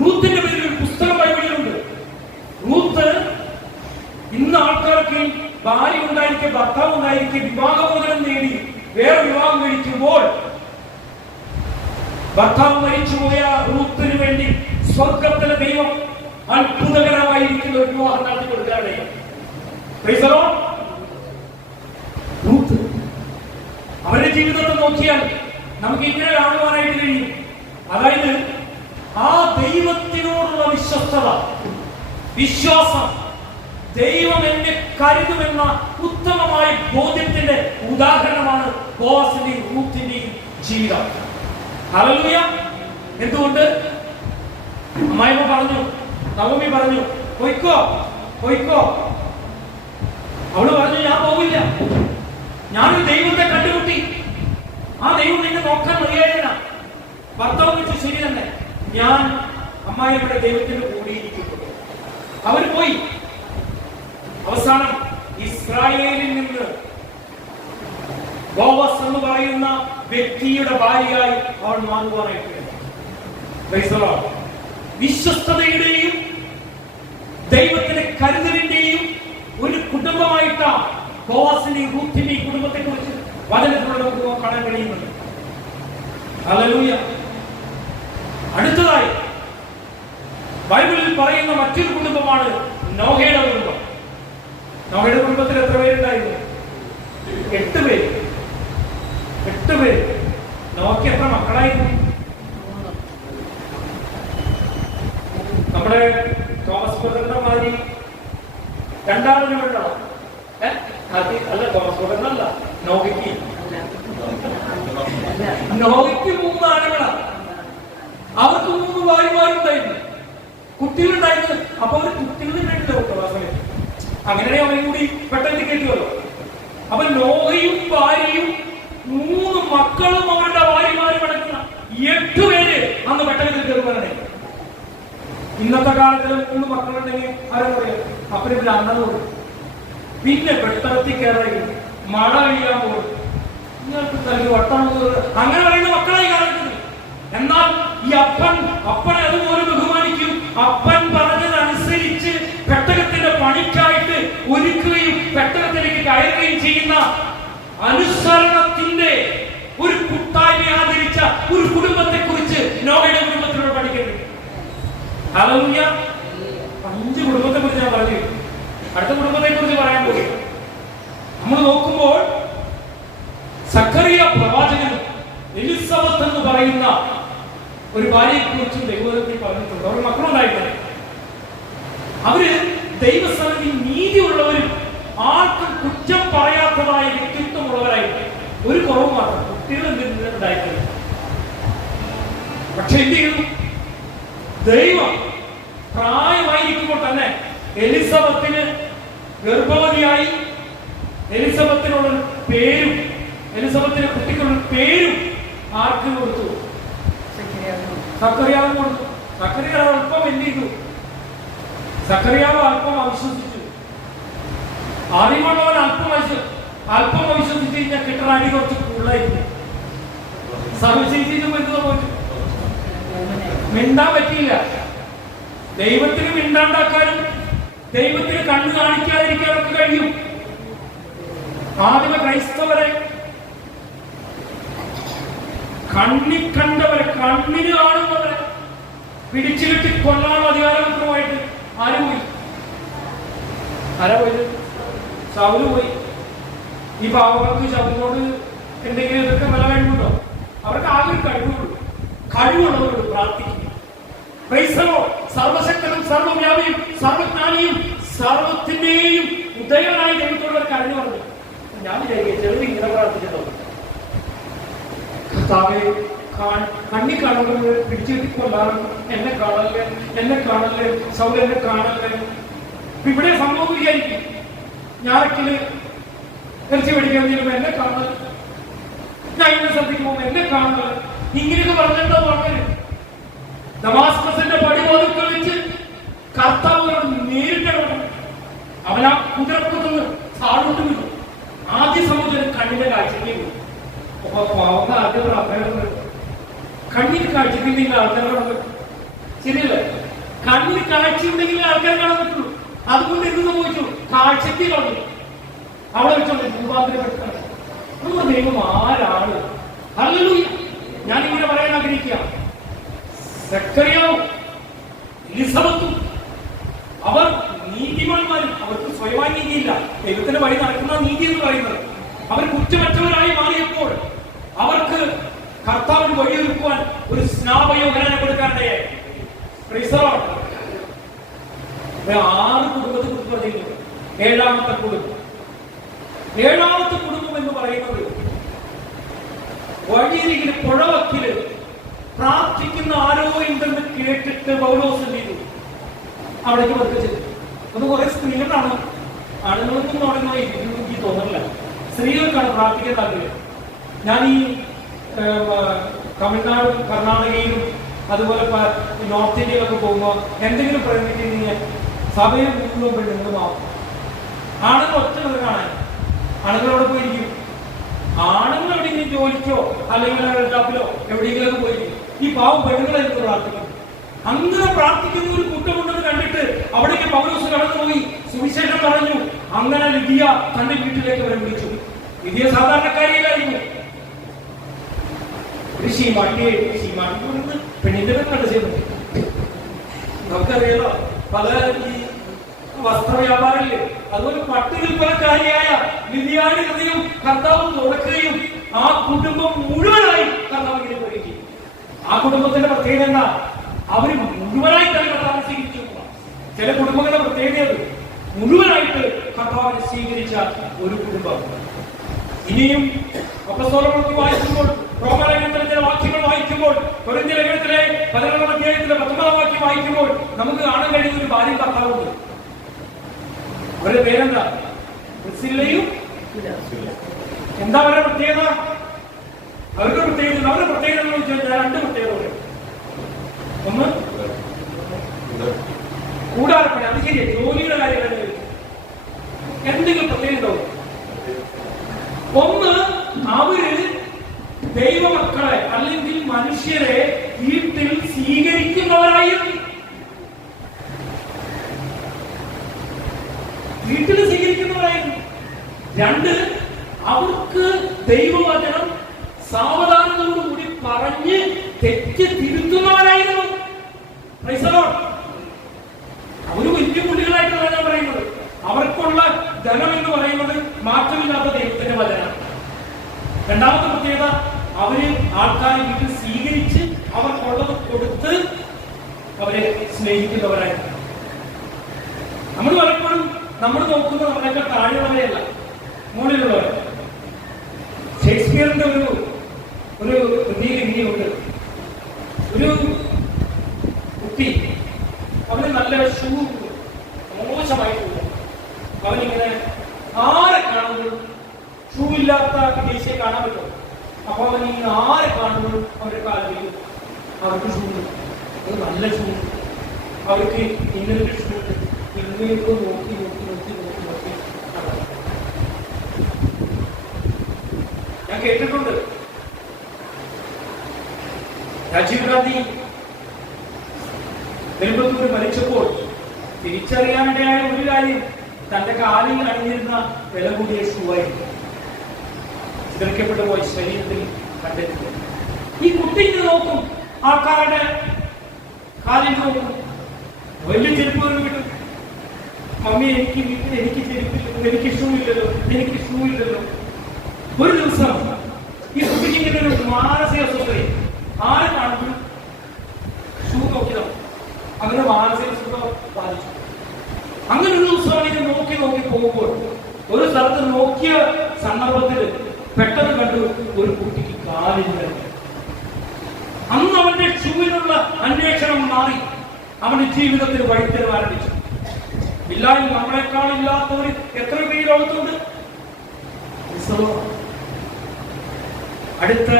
റൂത്തിന്റെ പേരിൽ ഒരു പുസ്തകം ബൈബിളിലുണ്ട്. റൂത്ത് ഇന്ന് ആൾക്കാർക്ക് ഭാര്യ ഉണ്ടായിരിക്കെ, ഭർത്താവ് ഉണ്ടായിരിക്കെ, വിവാഹമോചനം നേടി വേറെ വിവാഹം കഴിക്കുമ്പോൾ ഭർത്താവ് മരിച്ചുപോയ റൂത്തിന് വേണ്ടി സ്വർഗത്തിലെ ദൈവം അത്ഭുതകരമായിരിക്കുന്ന ഒരു വിവാഹം നടത്തി കൊടുക്കാതെ റൂത്ത് അവരുടെ ജീവിതത്തെ നോക്കിയാൽ നമുക്ക് ഇങ്ങനെ കാണുവാനായിട്ട് കഴിയും. അതായത് ആ ദൈവത്തിനോടുള്ള വിശ്വസ്തത, വിശ്വാസം, ദൈവം എന്നെ കരുതുമെന്ന ഉത്തമമായ ബോധ്യത്തിന്റെ ഉദാഹരണമാണ് ബോവാസിന്റെയും റൂത്തിന്റെയും ജീവിതം. ഹല്ലേലൂയ. എന്തുകൊണ്ട്? അമ്മായിമ്മ പറഞ്ഞു, നവമി പറഞ്ഞു, പോയിക്കോ പോയിക്കോ. അവള് പറഞ്ഞു, ഞാൻ പോകില്ല, ഞാനൊരു ദൈവത്തെ കണ്ടുമുട്ടി, ആ ദൈവം നിന്നെ നോക്കാൻ മതിയായതിനാ. ഭർത്താവ് വെച്ചു, ശരി തന്നെ, ഞാൻ അമ്മായിയുടെ ദൈവത്തിന്റെ കൂടിയിരിക്കുന്നു. അവര് പോയി. അവസാനം ഇസ്രായേലിൽ നിന്ന് ബോവസ് എന്ന് പറയുന്ന വ്യക്തിയുടെ ഭാര്യയായി അവൾ മാറുവാനായിട്ട് വിശ്വസ്തതയുടെയും ദൈവത്തിന്റെ കരുതലിന്റെയും ഒരു കുടുംബമായിട്ടാണ് ബോവസിന്റെയും റൂത്തിന്റെയും കുടുംബത്തെ കുറിച്ച് വചനത്തിലൂടെ നമുക്ക് കാണാൻ കഴിയുന്നുണ്ട്. ഹല്ലേലൂയ. അടുത്തതായി ബൈബിളിൽ പറയുന്ന മറ്റൊരു കുടുംബമാണ് നോഹയുടെ കുടുംബം. നോഹയുടെ കുടുംബത്തിൽ എത്ര പേരുണ്ടായിരുന്നു? 8 പേര്. 8 പേര്. നോക്കി എത്ര മക്കളായിരുന്നു? നമ്മുടെ തോമസ് ബ്രദറിന്റെ മാതിരി രണ്ടാമത് വീടാണോ? അല്ല, തോമസ് ബ്രദറിനല്ല, നോഹയ്ക്ക് 3 ആളുകളാണ്. അവർക്ക് 3 ഭാര്യമാരുണ്ടായിരുന്നു, കുട്ടികളുണ്ടായിരുന്നു. അപ്പൊ അവർ കുട്ടികളുണ്ടായിട്ടില്ല സമയത്ത്. അങ്ങനെയാണെങ്കിൽ അവരും കൂടി പെട്ടെന്ന് കേട്ടുവല്ലോ. അപ്പൊ നോഹയും ഭാര്യയും 3 മക്കളും അവരുടെ ഭാര്യമാരും അടക്കുന്ന 8 പേര് അന്ന് പെട്ടെന്ന് കയറുവാനാണ്. ഇന്നത്തെ കാലത്തിൽ 3 മക്കളുണ്ടെങ്കിൽ ആരറിയാം, അപ്പനും അണ്ണനും പോകും. പിന്നെ പെട്ടെത്തി കയറി മഴ പെയ്യാൻ പോകും, നിങ്ങൾക്ക് തല്ലി വട്ടാൻ പോകുന്നത്, അങ്ങനെ പറയുന്ന മക്കളായി കാലഘട്ടത്തിൽ. എന്നാൽ ഈ അപ്പനെ അതുപോലെ ബഹുമാനിക്കും. അപ്പൻ പറഞ്ഞതനുസരിച്ച് പെട്ടകത്തിന്റെ പണിക്കായിട്ട് ഒരുക്കുകയും പെട്ടകത്തിലേക്ക് കയറുകയും ചെയ്യുന്ന അനുസരണത്തിന്റെ ഒരു കൂട്ടായ്മ ആദരിച്ച ഒരു കുടുംബത്തെ കുറിച്ച് നോഹയുടെ കുടുംബത്തിലൂടെ പഠിക്കേണ്ടത്. ഹല്ലേലൂയ. 5 കുടുംബത്തെ കുറിച്ച് ഞാൻ പറഞ്ഞു. അടുത്ത കുടുംബത്തെ കുറിച്ച് പറയാൻ പോയി. നമ്മൾ നോക്കുമ്പോൾ സഖറിയ പ്രവാചകനും എലിസബത്ത് എന്ന് പറയുന്ന ഒരു ഭാര്യയെ കുറിച്ചും ദൈവത്തിൽ പറഞ്ഞിട്ടുണ്ട്. അവരുടെ മക്കളുണ്ടായിട്ടുണ്ട്. അവര് ദൈവസന്നിധി നീതിയുള്ളവരും ആർക്കും കുറ്റം പറയാത്തതായ വ്യക്തിത്വമുള്ളവരായിട്ട്. ഒരു കുറവ് മാത്രം, കുട്ടികൾ ഉണ്ടായിട്ടില്ല. പക്ഷെ എന്ത് ചെയ്യുന്നു? ദൈവം പ്രായമായിരിക്കുമ്പോൾ തന്നെ എലിസബത്തിന് ഗർഭവതിയായി. എലിസബത്തിനുള്ള പേരും എലിസബത്തിന് കുട്ടിക്കുള്ള പേരും ആർക്ക് കൊടുത്തു? സക്കറിയാവ് കൊടുത്തു. സക്കറിയാവ് അല്പം എന്ത് ചെയ്തു? സക്കറിയാവ് അല്പം അവിശ്വസിച്ചു. ആദ്യമുള്ളവൻ അല്പം അവിശ്വസിച്ച് കഴിഞ്ഞാൽ കിട്ടുന്ന അടി കുറച്ച് കൂടുതലായിരുന്നു. സർവശേഷിച്ചു പോയിട്ട് മിണ്ടാൻ പറ്റിയില്ല. ദൈവത്തിന് മിണ്ടാണ്ടാക്കാനും ദൈവത്തിന് കണ്ണു കാണിക്കാതിരിക്കാനൊക്കെ കഴിയും. ആദ്യമ ക്രൈസ്തവരെ കണ്ണിൽ കണ്ടവരെ, കണ്ണിന് കാണുന്നവരെ പിടിച്ചിലിട്ട് കൊല്ലാനുള്ള അധികാരപത്രമായിട്ട് ആര് പോയി? ആരാ പോയത്? ശൗല് പോയി. ഈ പാവങ്ങൾക്ക് ശൗലിനോട് എന്തെങ്കിലും ഇതൊക്കെ നല്ല കഴിവുണ്ടോ? അവർക്ക് ആകെ ഒരു കഴിവുള്ളൂ. കഴിവുള്ളവരോട് പ്രാർത്ഥിക്കുക. സർവശക്തനും സർവവ്യാപിയും സർവജ്ഞാനിയും സർവത്തിന്റെയും ഉദയനായ ദൈവത്തോട് കരഞ്ഞു പറഞ്ഞു. ഞാൻ വിചാരിക്കുക ചെറുത് ഇങ്ങനെ പ്രാർത്ഥിച്ചിട്ടുണ്ടോ? കർത്താവേ, കണ്ണി കാണുന്നത് പിടിച്ചിട്ടിക്കൊണ്ടാണ് എന്നെ കാണല്ലേ, എന്നെ കാണല്ലേ, സൗര എന്നെ കാണല്ലേ. ഇവിടെ സംഭവം വിചാരിക്കും, ഞാറക്കില് ഇറച്ചി പിടിക്കാൻ ചെല്ലുമ്പോ എന്നെ കാണല്, ഞാൻ ഇങ്ങനെ ശ്രദ്ധിക്കുമ്പോ എന്നെ കാണല്, ഇങ്ങനെയൊക്കെ പറഞ്ഞെന്താ പറഞ്ഞത്? ദമാസ്കസിന്റെ പടിവാതിൽക്കൽ വെച്ച് കർത്താവ് നേരിട്ടാണ് അവനാ കുതിരപ്പുറത്തുനിന്ന് താഴോട്ട് വീണു. ആദ്യ സമുദ്രം കണ്ണിന്റെ കാഴ്ചയ്ക്ക് പോയി. പാവന്ന ആദ്യം പ്രാർത്ഥന കണ്ണിന് കാഴ്ചയ്ക്കുണ്ടെങ്കിൽ ആൾക്കാർ കാണാൻ പറ്റും. ശരിയല്ലേ? കണ്ണിന് കാഴ്ചയുണ്ടെങ്കിൽ ആൾക്കാർ കാണാൻ പറ്റുള്ളൂ. അതുകൊണ്ട് എന്ത് സംഭവിച്ചു? കാഴ്ചയ്ക്ക് കളഞ്ഞു. അവിടെ വെച്ചോണ്ട് രൂപാന്തരപ്പെടുത്താണ്. നമ്മുടെ ദൈവം ആരാണ്? ഹല്ലേലൂയ. ഞാനിങ്ങനെ പറയാൻ ആഗ്രഹിക്കുക, സക്കറിയാവും എലിസബത്തും അവർ നീതിമാന്മാരും. അവർക്ക് സ്വയമായി നീതിയില്ല, ദൈവത്തിന്റെ വഴി നടക്കുന്ന നീതി എന്ന് പറയുന്നത്. അവർ കുറ്റമറ്റവരായി മാറിയപ്പോൾ അവർക്ക് കർത്താവിന് വഴിയൊരുക്കുവാൻ ഒരു സ്നാപയോഹനം കൊടുക്കാനിടയായി. 6 കുടുംബത്തെ കുറിച്ച് പറയുന്നു. 7ാമത്തെ കുടുംബം. 7ാമത്തെ കുടുംബം എന്ന് പറയുന്നത് വഴിയരികില് പുഴവക്കില് പ്രാർത്ഥിക്കുന്ന ആരോ ഉണ്ടെന്ന് കേട്ടിട്ട് പൗലോസ് എന്ത് ചെയ്തു? അവിടേക്ക് വർദ്ധിച്ചത്. ഒന്ന് കുറെ സ്ത്രീകളാണ്, ആണുങ്ങൾക്കും അവിടെ എനിക്ക് തോന്നില്ല. സ്ത്രീകൾക്കാണ് പ്രാർത്ഥിക്കാൻ താല്പര്യം. ഞാൻ ഈ തമിഴ്നാട്, കർണാടകയിലും അതുപോലെ നോർത്ത് ഇന്ത്യയിലൊക്കെ പോകുമ്പോൾ എന്തെങ്കിലും പ്രകടിപ്പിച്ച് സഭയിൽ മുഴുവൻ പെണ്ണുങ്ങൾ മാത്രം. ആണുങ്ങൾ ഒറ്റ കാണാൻ ആണുങ്ങളോട് പോയിരിക്കും. ആണുങ്ങൾ എവിടെയെങ്കിലും ജോലിക്കോ അല്ലെങ്കിൽ ഷാപ്പിലോ എവിടെയെങ്കിലും പോയിരിക്കും. ഈ പാവം പെണ്ണുങ്ങളായിരിക്കും പ്രാർത്ഥിക്കും. അങ്ങനെ പ്രാർത്ഥിക്കുന്ന ഒരു കൂട്ടമുണ്ടെന്ന് കണ്ടിട്ട് അവിടേക്ക് പൗലോസ് കടന്നുപോയി സുവിശേഷം പറഞ്ഞു. അങ്ങനെ ലിദിയ തന്റെ വീട്ടിലേക്ക് അവരെ വിളിച്ചു. ലിദിയ സാധാരണക്കാരിയിലായിരുന്നു. ഒരു ശീമാട്ടി പെണ്ണിന്റെ കണ്ടു ചെയ്യുന്നു. നമുക്കറിയാലോ, പല ഈ വസ്ത്ര വ്യാപാരമില്ലേ, അതുപോലെ പട്ടി വിൽപ്പനക്കാരിയായ ലിദിയായുടെ ഹൃദയം കർത്താവ് തുറക്കുകയും ആ കുടുംബം മുഴുവനായി കർത്താവിനെ വരികയും ചെയ്യും. ആ കുടുംബത്തിന്റെ പ്രത്യേകത എന്താ? അവര് മുഴുവനായി തന്നെ കർത്താവിനെ സ്വീകരിച്ചു. ചില കുടുംബങ്ങളുടെ പ്രത്യേകത മുഴുവനായിട്ട് കർത്താവിനെ സ്വീകരിച്ച ഒരു കുടുംബം. ഇനിയും അപ്പസ്തോലപ്രവൃത്തി വായിക്കുമ്പോൾ, റോമാലേഖനത്തിലെ വാക്യങ്ങൾ വായിക്കുമ്പോൾ, കൊരിന്ത്യർ ലേഖനത്തിലെ 11-ാം അധ്യായത്തിലെ 19-ാം വാക്യം വായിക്കുമ്പോൾ നമുക്ക് കാണാൻ കഴിയുന്ന ഒരു ഭാര്യ കർത്താവുണ്ട്. അവരുടെ പേരെന്താ? പ്രിസ്കില്ലയും. എന്താ അവരുടെ പ്രത്യേകത? അവരുടെ പ്രത്യേകത എന്ന് വെച്ചാൽ 2 പ്രത്യേകത. ഒന്ന് കൂടാരപ്പണി. അത് ശരിയാ, ജോലിയുടെ കാര്യങ്ങൾ എന്തെങ്കിലും പ്രത്യേകത ഉണ്ടോ? ഒന്ന്, അവര് ദൈവമക്കളെ അല്ലെങ്കിൽ മനുഷ്യരെ വീട്ടിൽ സ്വീകരിക്കുന്നവരായിരുന്നു. വീട്ടിൽ സ്വീകരിക്കുന്നവരായിരുന്നു. 2, അവർക്ക് ദൈവവചനം സാവധാനത്തോടുകൂടി പറഞ്ഞ് തെറ്റ് തിരുത്തുന്നവരായിരുന്നു. അവര് വലിയ പുള്ളികളായിട്ടാണ് ഞാൻ പറയുന്നത്. അവർക്കുള്ള ധനം എന്ന് പറയുന്നത് മാറ്റമില്ലാത്ത ദൈവത്തിന്റെ വചനം. 2ാമത്തെ പ്രത്യേകത, അവര് ആൾക്കാരെ വീട്ടിൽ സ്വീകരിച്ച് അവർക്കുള്ളത് കൊടുത്ത് അവരെ സ്നേഹിക്കുന്നവരായിരുന്നു. നമ്മൾ പലപ്പോഴും നമ്മൾ നോക്കുന്നത് നമ്മളൊക്കെ താഴെയുള്ളവരെയല്ല, മുകളിലുള്ളവർ. ഷേക്സ്പിയറിന്റെ ഒരു പ്രതീക ഇനിയുണ്ട്. ഒരു കുട്ടി, അവന് നല്ല ഷൂ മോശമായിട്ടുണ്ട്. അവനിങ്ങനെ ആരെ കാണുമ്പോഴും ഷൂ ഇല്ലാത്ത വിദേശിയെ കാണാൻ പറ്റും. അപ്പൊ അവൻ ഈ ആരെ കാണുമ്പോഴും അവരുടെ കാലിൽ അവർക്ക് ഷൂ ഉണ്ട്, അത് നല്ല ഷൂ ഉണ്ട്, അവർക്ക് ഇങ്ങനൊരു ഷൂ ഉണ്ട്. ഇങ്ങനെയൊക്കെ നോക്കി നോക്കി നോക്കി നോക്കി നോക്കി ഞാൻ കേട്ടിട്ടുണ്ട്. രാജീവ് ഗാന്ധി നെടുമ്പത്തൂർ മരിച്ചപ്പോൾ തിരിച്ചറിയാനിടയായ ഒരു കാര്യം, തന്റെ കാലിൽ അണിഞ്ഞിരുന്ന വില കൂടിയ ഷൂ ആയിരുന്നു. ചിതറിക്കപ്പെട്ടു പോയി ശരീരത്തിൽ കണ്ടെത്തി. ഈ കുട്ടിക്ക് നോക്കും, ആൾക്കാരുടെ കാലിൽ നോക്കും, വലിയ ചെരുപ്പുകൾ കിട്ടും. മമ്മി എനിക്ക് വീട്ടിൽ എനിക്ക് ചെരുപ്പില്ലല്ലോ, എനിക്ക് ഷൂ ഇല്ലല്ലോ, എനിക്ക് ഷൂ ഇല്ലല്ലോ. ഒരു ദിവസം ഈ കുട്ടിക്ക് ഇങ്ങനെ ഒരു മാനസിക അസ്വസ്ഥതയെ ആരെ കാണുമ്പോഴും ഷൂ നോക്കിയതോ അങ്ങനെ മാനസിക സുഖ ബാധിച്ചു. അങ്ങനെ ഒരു ദിവസം ഇത് നോക്കി നോക്കി പോകുമ്പോൾ ഒരു സ്ഥലത്ത് നോക്കിയ സന്ദർഭത്തിൽ പെട്ടെന്ന് കണ്ടു ഒരു കുട്ടിക്ക് കാലിൽ അന്ന് അവന്റെ ഷൂവിനുള്ള അന്വേഷണം മാറി. അവന്റെ ജീവിതത്തിൽ വഴിത്തരം ആരംഭിച്ചു. ഇല്ലായ്മ നമ്മളെക്കാൾ ഇല്ലാത്തവർ എത്ര പേര് ലോകത്തുണ്ട്? അടുത്ത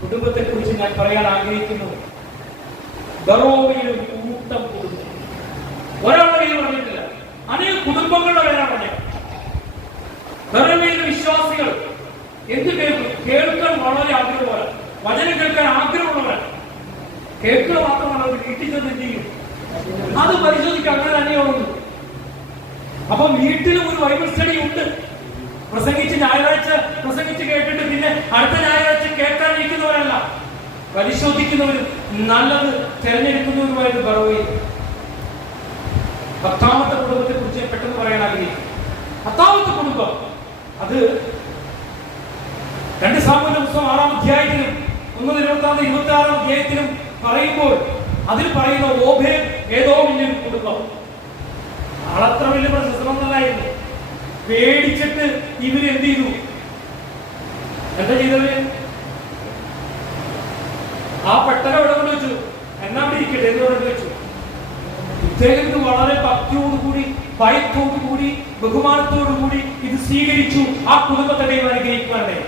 കുടുംബത്തെ കുറിച്ച് ഞാൻ പറയാൻ ആഗ്രഹിക്കുന്നു. ബറോവയിൽ ഒരു കൂട്ടം കുടുംബം, ഒരാളുടെ പേര് പറഞ്ഞിട്ടില്ല, അനേക കുടുംബങ്ങളുടെ പേരാണ് പറഞ്ഞത്. ബറോവയിലെ വിശ്വാസികൾ എന്ത് കേൾക്കാൻ വളരെ ആഗ്രഹമാണ്, വചനം കേൾക്കാൻ ആഗ്രഹമുള്ളവരാണ്. കേൾക്കുക മാത്രമാണ് അവർ വീട്ടിൽ ചെന്ന് എന്ത് ചെയ്യും, അത് പരിശോധിക്കാൻ അങ്ങനെ തന്നെയുള്ളൂ. അപ്പൊ വീട്ടിലും ഒരു ബൈബിൾ സ്റ്റഡി ഉണ്ട്. പ്രസംഗിച്ച് ഞായറാഴ്ച പ്രസംഗിച്ച് കേട്ടിട്ട് പിന്നെ അടുത്ത ഞായറാഴ്ച കേൾക്കാനിരിക്കുന്നവരല്ല, പരിശോധിക്കുന്നവരും നല്ലത് തിരഞ്ഞെടുക്കുന്നവരുമായിട്ട് ബറോവയിൽ. 10ാമത്തെ കുടുംബത്തെ കുറിച്ച് പെട്ടെന്ന് പറയാൻ ആഗ്രഹിക്കും. 10ാമത്തെ കുടുംബം അത് 2 സാമുവേൽ പുസ്തകം 6-ാം അധ്യായത്തിലും 1:26 അധ്യായത്തിലും പറയുമ്പോൾ അതിൽ പറയുന്ന ഓബേദ് ഏദോമിന്റെ ഒരു കുടുംബം. ആളത്ര വലിയ പ്രശസ്തമൊന്നല്ലായിരുന്നു. പേടിച്ചിട്ട് ഇവര് എന്ത് ചെയ്തു? എന്താ ചെയ്തവര്? ആ പെട്ടകം ഇവിടെ കൊണ്ട് വെച്ചു, എന്നാ ഇരിക്കട്ടെ എന്ന് പറഞ്ഞു വെച്ചു. ഇദ്ദേഹത്തിന് വളരെ ഭക്തിയോടുകൂടി, ഭയത്തോടുകൂടി, ബഹുമാനത്തോടുകൂടി ഇത് സ്വീകരിച്ചു. ആ കുടുംബത്തെ ദൈവം അനുഗ്രഹിക്കുവാനേ.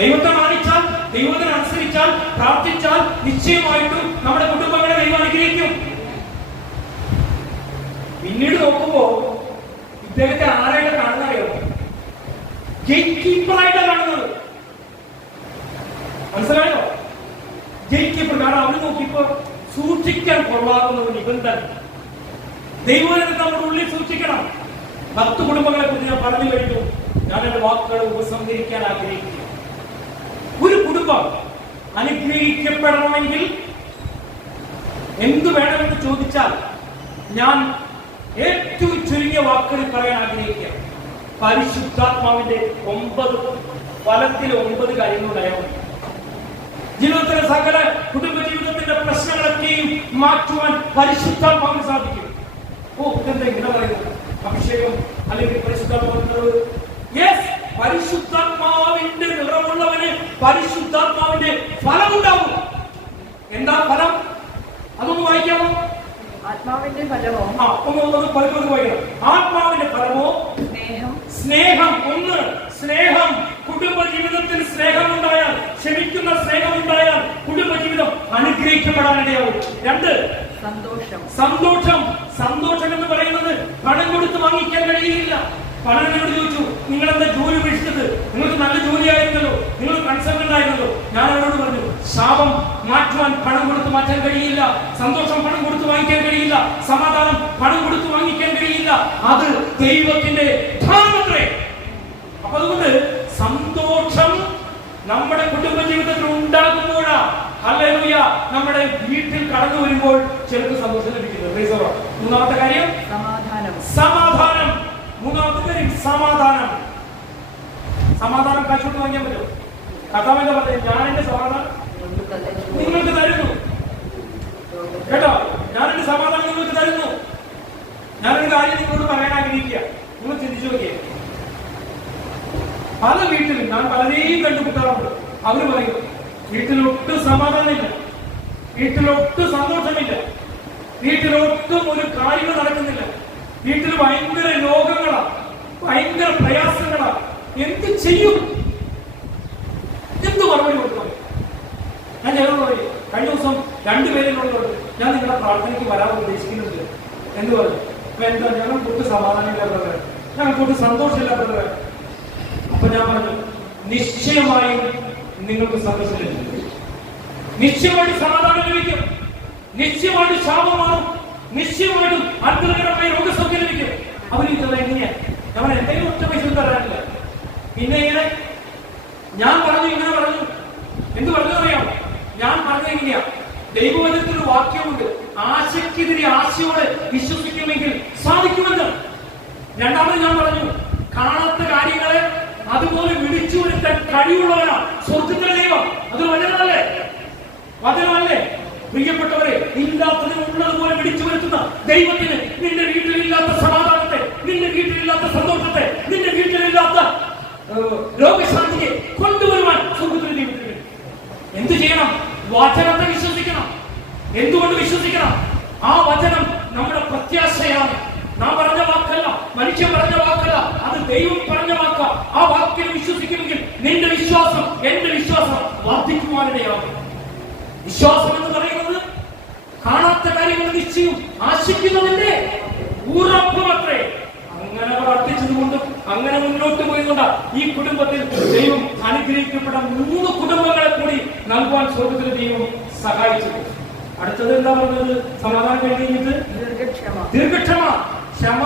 ദൈവത്തെ മാനിച്ചാൽ, ദൈവത്തിന് അനുസരിച്ചാൽ, പ്രാർത്ഥിച്ചാൽ നിശ്ചയമായിട്ടും നമ്മുടെ കുടുംബങ്ങളെ ദൈവം അനുഗ്രഹിക്കും. പിന്നീട് നോക്കുമ്പോ ഇദ്ദേഹത്തെ ആരായിട്ട് കാണുന്നറിയോ? ഗേറ്റ് കീപ്പറായിട്ട് കാണുന്നത്. മനസ്സിലായോ? Gate keeper. കാരണം അവര് നോക്കിയപ്പോ സൂക്ഷിക്കാൻ കൊള്ളാവുന്ന ഒരു നിബന്ധന ദൈവത്തെ നമ്മുടെ ഉള്ളിൽ സൂക്ഷിക്കണം. 10 കുടുംബങ്ങളെ കുറിച്ച് ഞാൻ പറഞ്ഞു കഴിഞ്ഞു. ഞാൻ എന്റെ വാക്കുകൾ ഉപസംഹരിക്കാൻ ആഗ്രഹിക്കുന്നു. ഒരു കുടുംബം അനുഗ്രഹിക്കപ്പെടണമെങ്കിൽ എന്തു വേണമെന്ന് ചോദിച്ചാൽ ഞാൻ ഏറ്റവും ചുരുങ്ങിയ വാക്കുകൾ പറയാൻ ആഗ്രഹിക്കുക. പരിശുദ്ധാത്മാവിന്റെ 9 ഫലത്തിൽ 9 കാര്യങ്ങളുണ്ടായാൽ ജീവിതത്തിലെ സകല കുടുംബജീവിതത്തിന്റെ പ്രശ്നങ്ങളൊക്കെയും മാറ്റുവാൻ പരിശുദ്ധാത്മാവിന് സാധിക്കും. എന്താ ഇങ്ങനെ പറയുന്നത്? അഭിഷേകം അല്ലെങ്കിൽ പരിശുദ്ധാത്മാവ്. യെസ്, പരിശുദ്ധാത്മാവിന്റെ നിറമുള്ളവന് പരിശുദ്ധാത്മാവിന്റെ ഫലമുണ്ടാവും. എന്താ ഫലം? അതൊന്ന് വായിക്കാമോ? ആത്മാവിന്റെ ഫലമോ? ഒന്ന് വായിക്കണം. ആത്മാവിന്റെ ഫലമോ? സ്നേഹം. ഒന്ന് സ്നേഹം. കുടുംബജീവിതത്തിൽ സ്നേഹമുണ്ടായാൽ, ക്ഷമിക്കുന്ന സ്നേഹമുണ്ടായാൽ കുടുംബജീവിതം അനുഗ്രഹിക്കപ്പെടാനിടയാവും. 2 സന്തോഷം. സന്തോഷം എന്ന് പറയുന്നത് പണം കൊടുത്ത് വാങ്ങിക്കാൻ കഴിയില്ല. പണം എന്നോട് ചോദിച്ചു, നിങ്ങൾ എന്താ ജോലി ഉപേക്ഷിച്ചത്? നിങ്ങൾക്ക് നല്ല ജോലിയായിരുന്നല്ലോ, നിങ്ങൾ കൺസൾട്ടന്റ് ആയിരുന്നല്ലോ. ഞാൻ അവരോട് പറഞ്ഞു, ശാപം മാറ്റുവാൻ പണം കൊടുത്ത് മാറ്റാൻ കഴിയില്ല. സന്തോഷം പണം കൊടുത്ത് വാങ്ങിക്കാൻ കഴിയില്ല. സമാധാനം പണം കൊടുത്ത് വാങ്ങിക്കാൻ കഴിയില്ല. അത് ദൈവത്തിന്റെ ധാരണത്രേ. അപ്പൊ അതുകൊണ്ട് സന്തോഷം നമ്മുടെ കുടുംബജീവിതത്തിൽ ഉണ്ടാകുമ്പോഴാ, ഹല്ലേലൂയ, നമ്മുടെ വീട്ടിൽ കടന്നു വരുമ്പോൾ ചിലർക്ക് സന്തോഷം ലഭിക്കുന്നത്. 3ാമത്തെ കാര്യം സമാധാനം. 3ാമത്തെ കാര്യം സമാധാനം. സമാധാനം കാശോട്ട് വാങ്ങിക്കാൻ പറ്റുമോ? കഥാവിന്റെ പറഞ്ഞു, ഞാൻ എന്റെ സമാധാനം നിങ്ങൾക്ക് തരുന്നു. കേട്ടോ, ഞാൻ എന്റെ സമാധാനം നിങ്ങൾക്ക് തരുന്നു. ഞാനൊരു കാര്യം നിങ്ങളോട് പറയാൻ ആഗ്രഹിക്കുക. നിങ്ങൾ ചിന്തിച്ചു നോക്കിയേ. പല വീട്ടിലും ഞാൻ പലരെയും കണ്ടുമുട്ടാറുണ്ട്. അവര് പറയും, വീട്ടിലൊട്ടും സമാധാനമില്ല, വീട്ടിലൊട്ടും സന്തോഷമില്ല, വീട്ടിലൊട്ടും ഒരു കാര്യങ്ങൾ നടക്കുന്നില്ല, വീട്ടിൽ ഭയങ്കര രോഗങ്ങളാ, ഭയങ്കര പ്രയാസങ്ങളാ. എന്ത് ചെയ്യും? എന്ത് മറുപടി കൊടുക്കും? ഞാൻ ഞങ്ങളോട് പറയും, കഴിഞ്ഞ ദിവസം 2 പേരോട് ഞാൻ നിങ്ങളുടെ പ്രാർത്ഥനയ്ക്ക് വരാൻ ഉദ്ദേശിക്കുന്നുണ്ട് എന്ന് പറഞ്ഞു. അപ്പൊ എന്താ? ഞങ്ങൾക്കൊട്ട് സമാധാനമില്ലാത്തവരെ, ഞങ്ങൾക്കൊട്ട് സന്തോഷമില്ലാത്തവരെ. അപ്പൊ ഞാൻ പറഞ്ഞു, നിശ്ചയമായും നിങ്ങൾക്ക് സന്തോഷം ലഭിക്കും, നിശ്ചയമായിട്ട് സമാധാനം ലഭിക്കും, നിശ്ചയമായിട്ട് ശാപം മാറും, നിശ്ചയമായിട്ടും അത്ഭുതകരമായ രോഗസൗഖ്യം ലഭിക്കും. അവരിത് എങ്ങനെയാ? നമ്മൾ എന്തെങ്കിലും ഒറ്റ പൈസ തരാനില്ല. പിന്നെ ഇങ്ങനെ ഞാൻ പറഞ്ഞു, ഇങ്ങനെ പറഞ്ഞു. എന്ത് പറഞ്ഞറിയാം? ഞാൻ പറഞ്ഞത് എങ്ങനെയാ? ദൈവവചനത്തിൽ വാക്യമുണ്ട്, ആശയ്ക്കെതിരെ ആശയോടെ വിശ്വസിക്കുമെങ്കിൽ സാധിക്കുമെന്ന്. 2ാമത് ഞാൻ പറഞ്ഞു, കാണാത്ത കാര്യങ്ങളെ അതുപോലെ വിളിച്ചു വരുത്താൻ കഴിവുള്ളവരാണ് സ്വർഗ്ഗത്തിലെ ദൈവം. അത് വചനമല്ലേ? വചനമല്ലേ? പ്രിയപ്പെട്ടവരെ, ഇല്ലാത്തതിന് ഉള്ളതുപോലെ വിളിച്ചു വരുത്തുന്ന ദൈവത്തിന് നിന്റെ വീട്ടിലില്ലാത്ത സമാധാനത്തെ, നിന്റെ വീട്ടിലില്ലാത്ത സന്തോഷത്തെ, നിന്റെ വീട്ടിലില്ലാത്ത രോഗശാന്തിയെ കൊണ്ടുവരുവാൻ സ്വർഗ്ഗത്തിലെ ദൈവത്തിന് എന്ത് ചെയ്യണം? ദൈവം പറഞ്ഞ വാക്ക. ആ വാക്കിൽ വിശ്വസിക്കുമെങ്കിൽ നിന്റെ വിശ്വാസം എന്റെ വിശ്വാസം വർദ്ധിക്കുവാനിടയാകും. വിശ്വാസം എന്ന് പറയുന്നത് കാണാത്ത കാര്യങ്ങൾ നിശ്ചയം ആശിക്കുന്നതിന്റെ ഉറപ്പുമത്രേ. അങ്ങനെ പ്രാർത്ഥിച്ചതുകൊണ്ടും അങ്ങനെ മുന്നോട്ട് പോയതുകൊണ്ട് ഈ കുടുംബത്തിൽ ദൈവം അനുഗ്രഹിക്കപ്പെട്ട 3 കുടുംബങ്ങളെ കൂടി നൽകുവാൻ സ്വർഗത്തിലെ ദൈവം സഹായിച്ചത്. അടുത്തത് എന്താ പറഞ്ഞത്? സമാധാനം കഴിഞ്ഞിട്ട് ദീർഘക്ഷമ. ക്ഷമ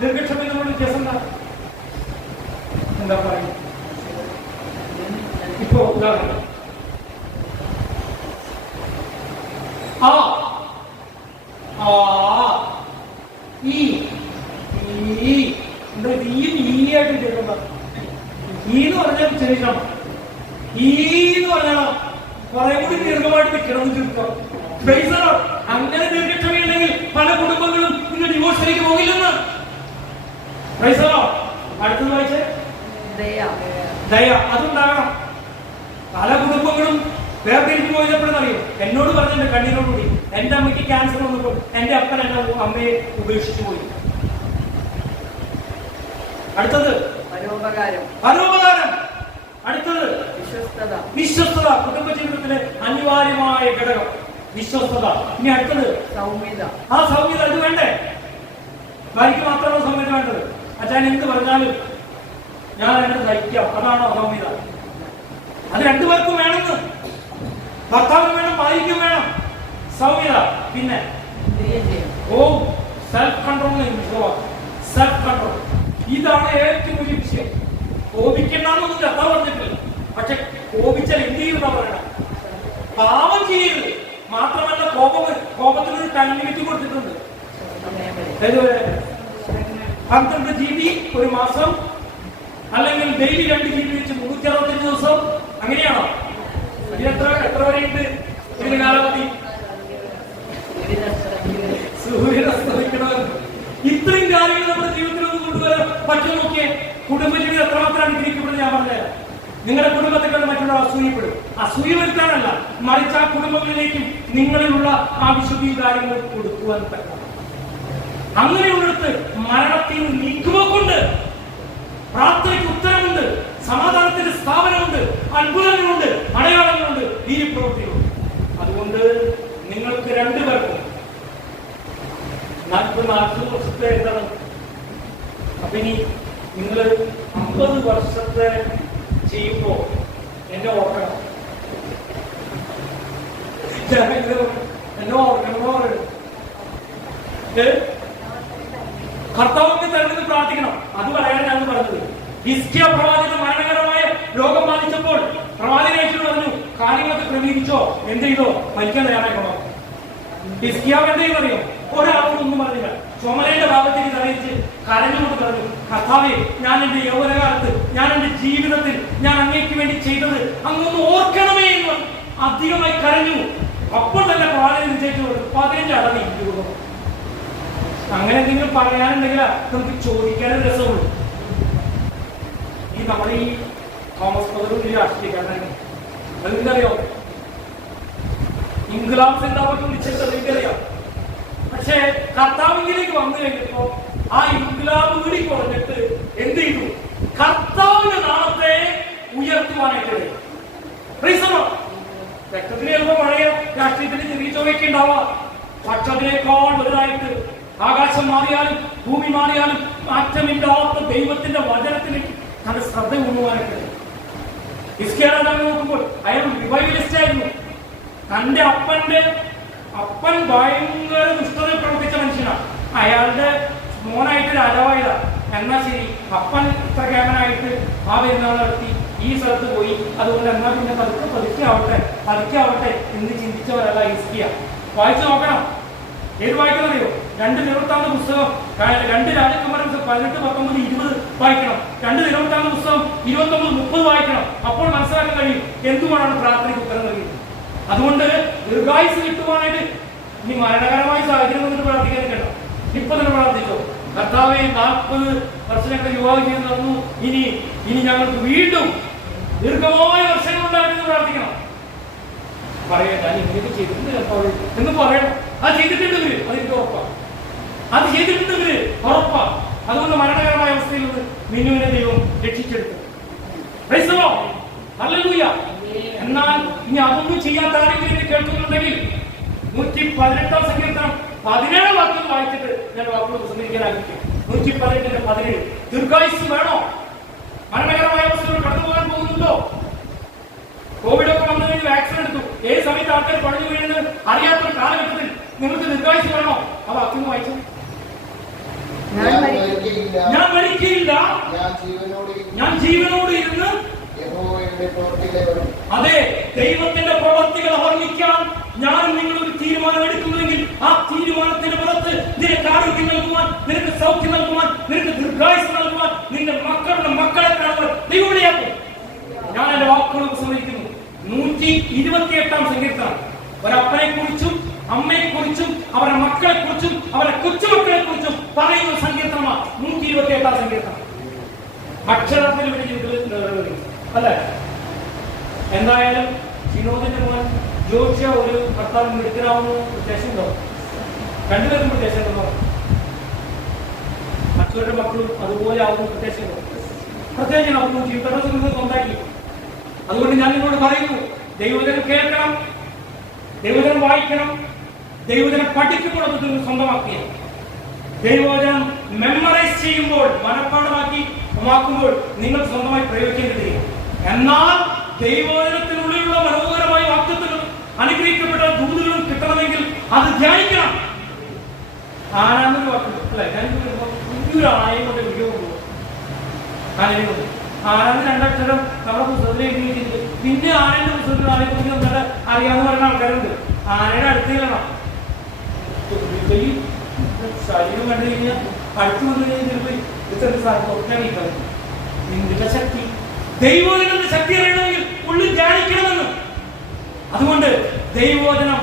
ദീർഘക്ഷമ എന്നുള്ള വ്യത്യാസം എന്താ പറയുക? ഇപ്പോ ഉദാഹരണം ആ ആ ഈ എന്താ ഈ ആയിട്ട് കേൾക്കുന്ന ഈന്ന് പറഞ്ഞാൽ ശരീരം ഈന്ന് പറഞ്ഞാൽ കുറെ കൂടി ദീർഘമായിട്ട് കിടന്നു തീർക്കാം. അങ്ങനെ ദീർഘക്ഷമയുണ്ടെങ്കിൽ പല കുടുംബങ്ങളും ഇന്ന് ഡിവോഴ്സിലേക്ക് പോകില്ലെന്ന്. അടുത്തത് വായിച്ചേ ദയ. അതുണ്ടാകണം. പല കുടുംബങ്ങളും വേർതിരിച്ചു പോയപ്പോഴെന്നറിയും എന്നോട് പറഞ്ഞിട്ടുണ്ട് കണ്ണീരോടുകൂടി, എന്റെ അമ്മയ്ക്ക് ക്യാൻസർ വന്നപ്പോൾ എന്റെ അപ്പൻ എന്റെ അമ്മയെ ഉപേക്ഷിച്ചു പോയി. അടുത്തത് പരോപകാരം. അടുത്തത് വിശ്വസ്തത. കുടുംബ ജീവിതത്തിലെ അനിവാര്യമായ ഘടകം വിശ്വസ്തത. ഇനി അടുത്തത് സൗമ്യത. ആ സൗമ്യത അത് വേണ്ടേ? ഭാര്യയ്ക്ക് മാത്രമാണോ സൗമ്യത വേണ്ടത്? അച്ഛൻ എന്ത് പറഞ്ഞാലും ഞാൻ എന്നെ സഹിക്കാം, അതാണോ സൗമ്യത? അത് രണ്ടുപേർക്കും വേണമെന്ന്. ഭർത്താവിന് വേണം, ഭാര്യയ്ക്കും വേണം സൗമ്യത. പിന്നെ സെൽഫ് കൺട്രോൾ. സെൽഫ് കൺട്രോൾ ഇതാണ് ഏറ്റവും വലിയ വിഷയം. കോപിക്കണ്ടെന്നൊന്നും കഥ പറഞ്ഞിട്ടില്ല, പക്ഷെ കോപിച്ചാൽ എന്ത് ചെയ്യുന്ന പറയണം? പാവം ചെയ്യരുത്. മാത്രമല്ല കോപത്തിനൊരു ടൈം ലിമിറ്റ് കൊടുത്തിട്ടുണ്ട്. 12 GB ഒരു മാസം, അല്ലെങ്കിൽ ഡെയിലി 2 GB വെച്ച് 365 ദിവസം. അങ്ങനെയാണോ? എത്ര വരെയുണ്ട് ഇതിന് കാലാവധി? സൂര്യനസ്തമിക്കണമെന്ന്. ഇത്രയും കാര്യങ്ങൾ നമ്മുടെ ജീവിതത്തിൽ ഒന്ന് കൊണ്ടുവരാൻ പറ്റും. നോക്കിയേ, കുടുംബജീവിതം എത്രമാത്രം അനുഗ്രഹിക്കപ്പെടുന്നത് ഞാൻ പറഞ്ഞുതരാം. നിങ്ങളുടെ കുടുംബത്തിൽ കണ്ട് മറ്റുള്ളവർ അസൂയപ്പെടും. അസൂയ വരുത്താനല്ല, മറിച്ച് ആ കുടുംബങ്ങളിലേക്കും നിങ്ങളിലുള്ള ആ വിശുദ്ധി കാര്യങ്ങൾ കൊടുക്കുവാൻ പറ്റണം. അങ്ങനെയുള്ളിടത്ത് മരണത്തിന് നീക്കുപോക്കുണ്ട്, പ്രാർത്ഥനയ്ക്ക് ഉത്തരമുണ്ട്, സമാധാനത്തിന്റെ സ്ഥാപനമുണ്ട്, അത്ഭുതങ്ങളുണ്ട്, അടയാളങ്ങളുണ്ട്, വീര്യപ്രവൃത്തികളുണ്ട്. അതുകൊണ്ട് നിങ്ങൾക്ക് 2 പേർക്കും 40 വർഷത്തെ എന്താണ്? അപ്പൊ ഇനി നിങ്ങൾ 50 വർഷത്തെ ചെയ്യുമ്പോ എന്നെ ഓർക്കണം. എന്നെ ഓർക്കണമെന്നോ കർത്താവിന്റെ തെരഞ്ഞെടുത്ത് പ്രാർത്ഥിക്കണം. അത് പറയാൻ ഞാൻ പറഞ്ഞത്. ഹിസ്കിയ പ്രവാചകൻ മരണകരമായ രോഗം ബാധിച്ചപ്പോൾ പ്രവാചകൻ പറഞ്ഞു, കാര്യങ്ങളൊക്കെ ക്രമീകരിച്ചോ, എന്ത് ചെയ്തോ, മരിക്കാൻ തയ്യാറായിക്കണോ. ഹിസ്കിയാവ് എന്ത് ചെയ്യുന്നറിയോ? ഒരാളൊന്നും പറഞ്ഞില്ല. ചുമലയുടെ ഭാഗത്തേക്ക് തലയിച്ച് കരഞ്ഞുകൊണ്ട് പറഞ്ഞു, കർത്താവേ, ഞാൻ എന്റെ യൗവനകാലത്ത്, ഞാൻ എന്റെ ജീവിതത്തിൽ ഞാൻ അങ്ങേക്ക് വേണ്ടി ചെയ്തത് അങ്ങൊന്ന് ഓർക്കണമേ എന്ന് അധികമായി കരഞ്ഞു. അപ്പോൾ തന്നെ പ്രവാചകൻ വിജയിച്ചു 15 അടവ് രൂപ. അങ്ങനെ എന്തെങ്കിലും പറയാനുണ്ടെങ്കിൽ നമുക്ക് ചോദിക്കാനും രസമുള്ളൂ. ഈ നമ്മുടെ ഈ തോമസ് പദറും ഈ രാഷ്ട്രീയക്കാരനാണ്. അതെന്തറിയോ? ഇൻക്ലാബ് സിന്ദാബാദ് വിളിച്ചിട്ട് നിങ്ങൾക്കറിയാം. പക്ഷേ കർത്താവിലേക്ക് വന്നു കഴിഞ്ഞപ്പോ ആ ഇൻക്ലാബ് കൂടി കുറഞ്ഞിട്ട് എന്ത് ചെയ്തു? കർത്താവിന്റെ നാമത്തെ ഉയർത്തുവാനായിട്ട് രക്തത്തിന് ചിലപ്പോൾ പഴയ രാഷ്ട്രീയത്തിന് ചെറിയ ചോദ്യമൊക്കെ ഉണ്ടാവാം. പക്ഷെ അതിനേക്കാൾ വലുതായിട്ട് ആകാശം മാറിയാലും ഭൂമി മാറിയാലും മാറ്റമില്ലാത്ത ദൈവത്തിന്റെ വചനത്തിലേക്ക് തന്റെ ശ്രദ്ധ കൊണ്ടുപോകാനായിട്ട് ഹിസ്കിയ രാജാവിനെ നോക്കുമ്പോൾ അയാൾ റിവൈവലിസ്റ്റ് ആയിരുന്നു. തന്റെ അപ്പൻ ഭയങ്കര ദുഷ്ടതയിൽ പ്രവർത്തിച്ച മനുഷ്യനാണ്. അയാളുടെ മോനായിട്ട് രാജാവായതാ. എന്നാ ശരി, അപ്പൻ ഇത്ര കേമനായിട്ട് ആ പെരുന്നാൾ നടത്തി ഈ സ്ഥലത്ത് പോയി. അതുകൊണ്ട് എന്നാ പിന്നെ പതുക്കെ ആവട്ടെ എന്ന് ചിന്തിച്ചവരല്ല ഹിസ്കിയ. വായിച്ചു നോക്കണം. ഏത് വായിക്കണമറിയോ? 2 നിവൃത്താന്ത പുസ്തകം 2 രാജകുമാരൻ 18, 19, 20 വായിക്കണം. 2 നിവൃത്താന്ത പുസ്തകം 29, 30 വായിക്കണം. അപ്പോൾ മനസ്സിലാക്കാൻ കഴിയും എന്തുകൊണ്ടാണ് പ്രാർത്ഥനയ്ക്ക് ഉത്തരം നൽകിയത്. അതുകൊണ്ട് ദീർഘായുസ് കിട്ടുവാനായിട്ട് ഇനി മരണകരമായ സാഹചര്യം വന്നിട്ട് പ്രാർത്ഥിക്കാൻ കേട്ടോ. ഇപ്പൊ തന്നെ പ്രാർത്ഥിച്ചോ, കർത്താവെ 40 വർഷം ഞങ്ങൾ യുവാവ് ചെയ്ത് തന്നു, ഇനി ഞങ്ങൾക്ക് വീണ്ടും ദീർഘമായ വർഷങ്ങൾ ഉണ്ടാകുമെന്ന് പ്രാർത്ഥിക്കണം. പറയാം, ഞാൻ ഇങ്ങനെയൊക്കെ ചെയ്തിട്ടുണ്ട് കർത്താവ് എന്ന് പറയണം. അത് ചെയ്തിട്ടുണ്ടെങ്കിൽ അതെനിക്ക് ഉറപ്പാണ്. അതുകൊണ്ട് മരണകരമായ അവസ്ഥയിൽ നിന്ന് മിന്നുവിനെ ദൈവം രക്ഷിച്ചെടുത്തു. Praise the Lord. Hallelujah. എന്നാൽ ഇനി അതൊന്നും ചെയ്യാത്ത ആരെങ്കിലും ഇത് കേൾക്കുന്നുണ്ടെങ്കിൽ 118 സങ്കീർത്തനം 17 വാക്യം വായിച്ചിട്ട് ഞാൻ വാക്കുകൾ പ്രസംഗിക്കാൻ ആഗ്രഹിക്കും. 118:17. ദീർഘായുസ് വേണോ? മരണകരമായ അവസ്ഥകൾ കടന്നു പോകാൻ പോകുന്നുണ്ടോ? കോവിഡ് ഒക്കെ വന്നു കഴിഞ്ഞ് വാക്സിൻ എടുത്തു. ഏത് സമയത്ത് ആൾക്കാർ പഴഞ്ഞു വീഴുന്നത് അറിയാത്ത കാലഘട്ടത്തിൽ നിങ്ങൾക്ക് ദീർഘായുസ് വേണോ? ആ വാക്യം വായിച്ചു. ഞാൻ മരിക്കയില്ല, ഞാൻ ജീവനോട് ഇരുന്ന് അതെ ദൈവത്തിന്റെ പ്രവർത്തികൾ വർണ്ണിക്കാൻ ഞാൻ നിങ്ങളൊരു തീരുമാനം എടുക്കുന്നുവെങ്കിൽ ആ തീരുമാനത്തിന്റെ പുറത്ത് നിനക്ക് ആരോഗ്യം നൽകുവാൻ, നിനക്ക് സൗഖ്യം നൽകുവാൻ, നിനക്ക് ദീർഘായുസ് നൽകുവാൻ, നിന്റെ മക്കളുടെ മക്കളെ കാണുവാൻ ദൈവവിളിയാക്കും. ഞാൻ എന്റെ വാക്കുകൾ സമ്മതിക്കുന്നു. 128 സങ്കീർത്തനം ഒരപ്പനെ കുറിച്ചും അമ്മയെ കുറിച്ചും അവരുടെ മക്കളെ കുറിച്ചും അവരുടെ കൊച്ചുമക്കളെ കുറിച്ചും പറയുന്ന സങ്കീർത്തനമാണ് 128 സങ്കീർത്തനം. അക്ഷരത്തിൽ ഇവിടെ ജീവിതത്തിൽ അല്ലെ? എന്തായാലും വിനോദിന്റെ മോൻ ജോഷ്യ ഒരു ഭർത്താവിന് എടുക്കാവുന്ന ഉദ്ദേശമുണ്ടോ? രണ്ടുപേർക്കും ഉദ്ദേശമുണ്ടോ? മറ്റവരുടെ മക്കളും അതുപോലെ ആവുന്ന ഉദ്ദേശമുണ്ടോ? പ്രത്യേകിച്ച് നമുക്ക് ജീവിതത്തിൽ നിന്ന് സ്വന്തമാക്കി. അതുകൊണ്ട് ഞാൻ നിങ്ങളോട് പറയുന്നു, ദൈവവചനം കേൾക്കണം, ദൈവവചനം വായിക്കണം, ദൈവവചനം പഠിക്കുമ്പോൾ അത് നിങ്ങൾ സ്വന്തമാക്കുക. ദൈവവചനം മെമ്മറൈസ് ചെയ്യുമ്പോൾ, മനഃപ്പാഠമാക്കി വാക്കുമ്പോൾ നിങ്ങൾ സ്വന്തമായി പ്രയോഗിക്കേണ്ടത്. എന്നാൽ ദൈവവചനത്തിനുള്ളിലുള്ള മനോഹരമായ വാക്യങ്ങളും അനുഗ്രഹിക്കപ്പെട്ട ദൂതുകളും കിട്ടണമെങ്കിൽ അത് ധ്യാനിക്കണം. ആരാന്നൊരു വാക്കുണ്ട് അല്ലെ? ഒരു ആനയെ കൊണ്ട് വീഡിയോ കൊണ്ടുപോകും. ആനയെ കൊണ്ട് ആരാന്ന് രണ്ടക്ഷരം നമ്മുടെ പുസ്തകത്തിൽ എഴുതി വെച്ചിട്ടുണ്ട്. പിന്നെ ആനയുടെ പുസ്തകത്തിൽ ആനയെ കുറിച്ച് നമ്മുടെ അറിയാമെന്ന് പറയുന്ന ആൾക്കാരുണ്ട്. ആനയുടെ അടുത്ത് ചെല്ലണം. ശരീരം കണ്ടു കഴിഞ്ഞാൽ അടുത്ത് വന്നു കഴിഞ്ഞാൽ നിന്റെ ശക്തി, ദൈവവചനത്തിന്റെ ശക്തി അറിയണമെങ്കിൽ ഉള്ളിൽ ധ്യാനിക്കണമെന്ന്. അതുകൊണ്ട് ദൈവവചനം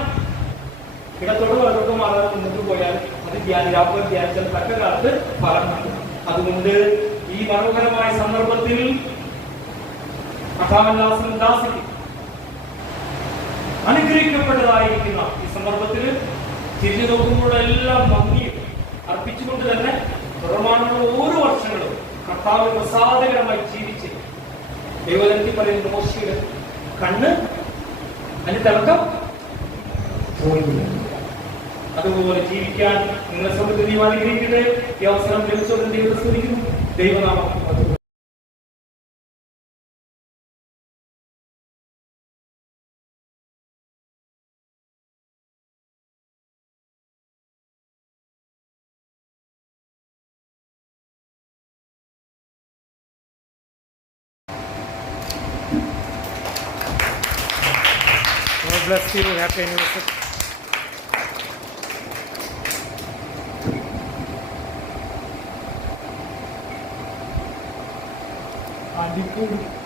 ഇടത്തോട് വലത്തോട്ട് മാറാതെ മുന്നോട്ട് പോയാൽ അത് ധ്യാനിരാപ്പൻ ധ്യാനിച്ചാൽ തക്ക കാലത്ത് ഫലം നൽകും. അതുകൊണ്ട് ഈ മനോഹരമായ സന്ദർഭത്തിൽ ദാസിക്ക് അനുഗ്രഹിക്കപ്പെട്ടതായിരിക്കുന്ന ഈ സന്ദർഭത്തിൽ തിരിഞ്ഞു നോക്കുമ്പോഴെല്ലാം നന്ദിയും അർപ്പിച്ചുകൊണ്ട് തന്നെ തുടർമാനുള്ള ഓരോ വർഷങ്ങളും കർത്താവ് പ്രസാദകരമായി ജീവിച്ച് ദൈവജനത്തിൽ പറയുന്ന മോശയുടെ കണ്ണ് അതിന് തിളക്കം പോയില്ല. അതുപോലെ ജീവിക്കാൻ നിങ്ങളെ സമയത്ത് ദൈവം അനുഗ്രഹിക്കട്ടെ. ഈ അവസരം ലഭിച്ചോടെ ദൈവത്തെ സ്തുതിക്കുന്നു. ദൈവനാമം bless you. Happy anniversary. Adik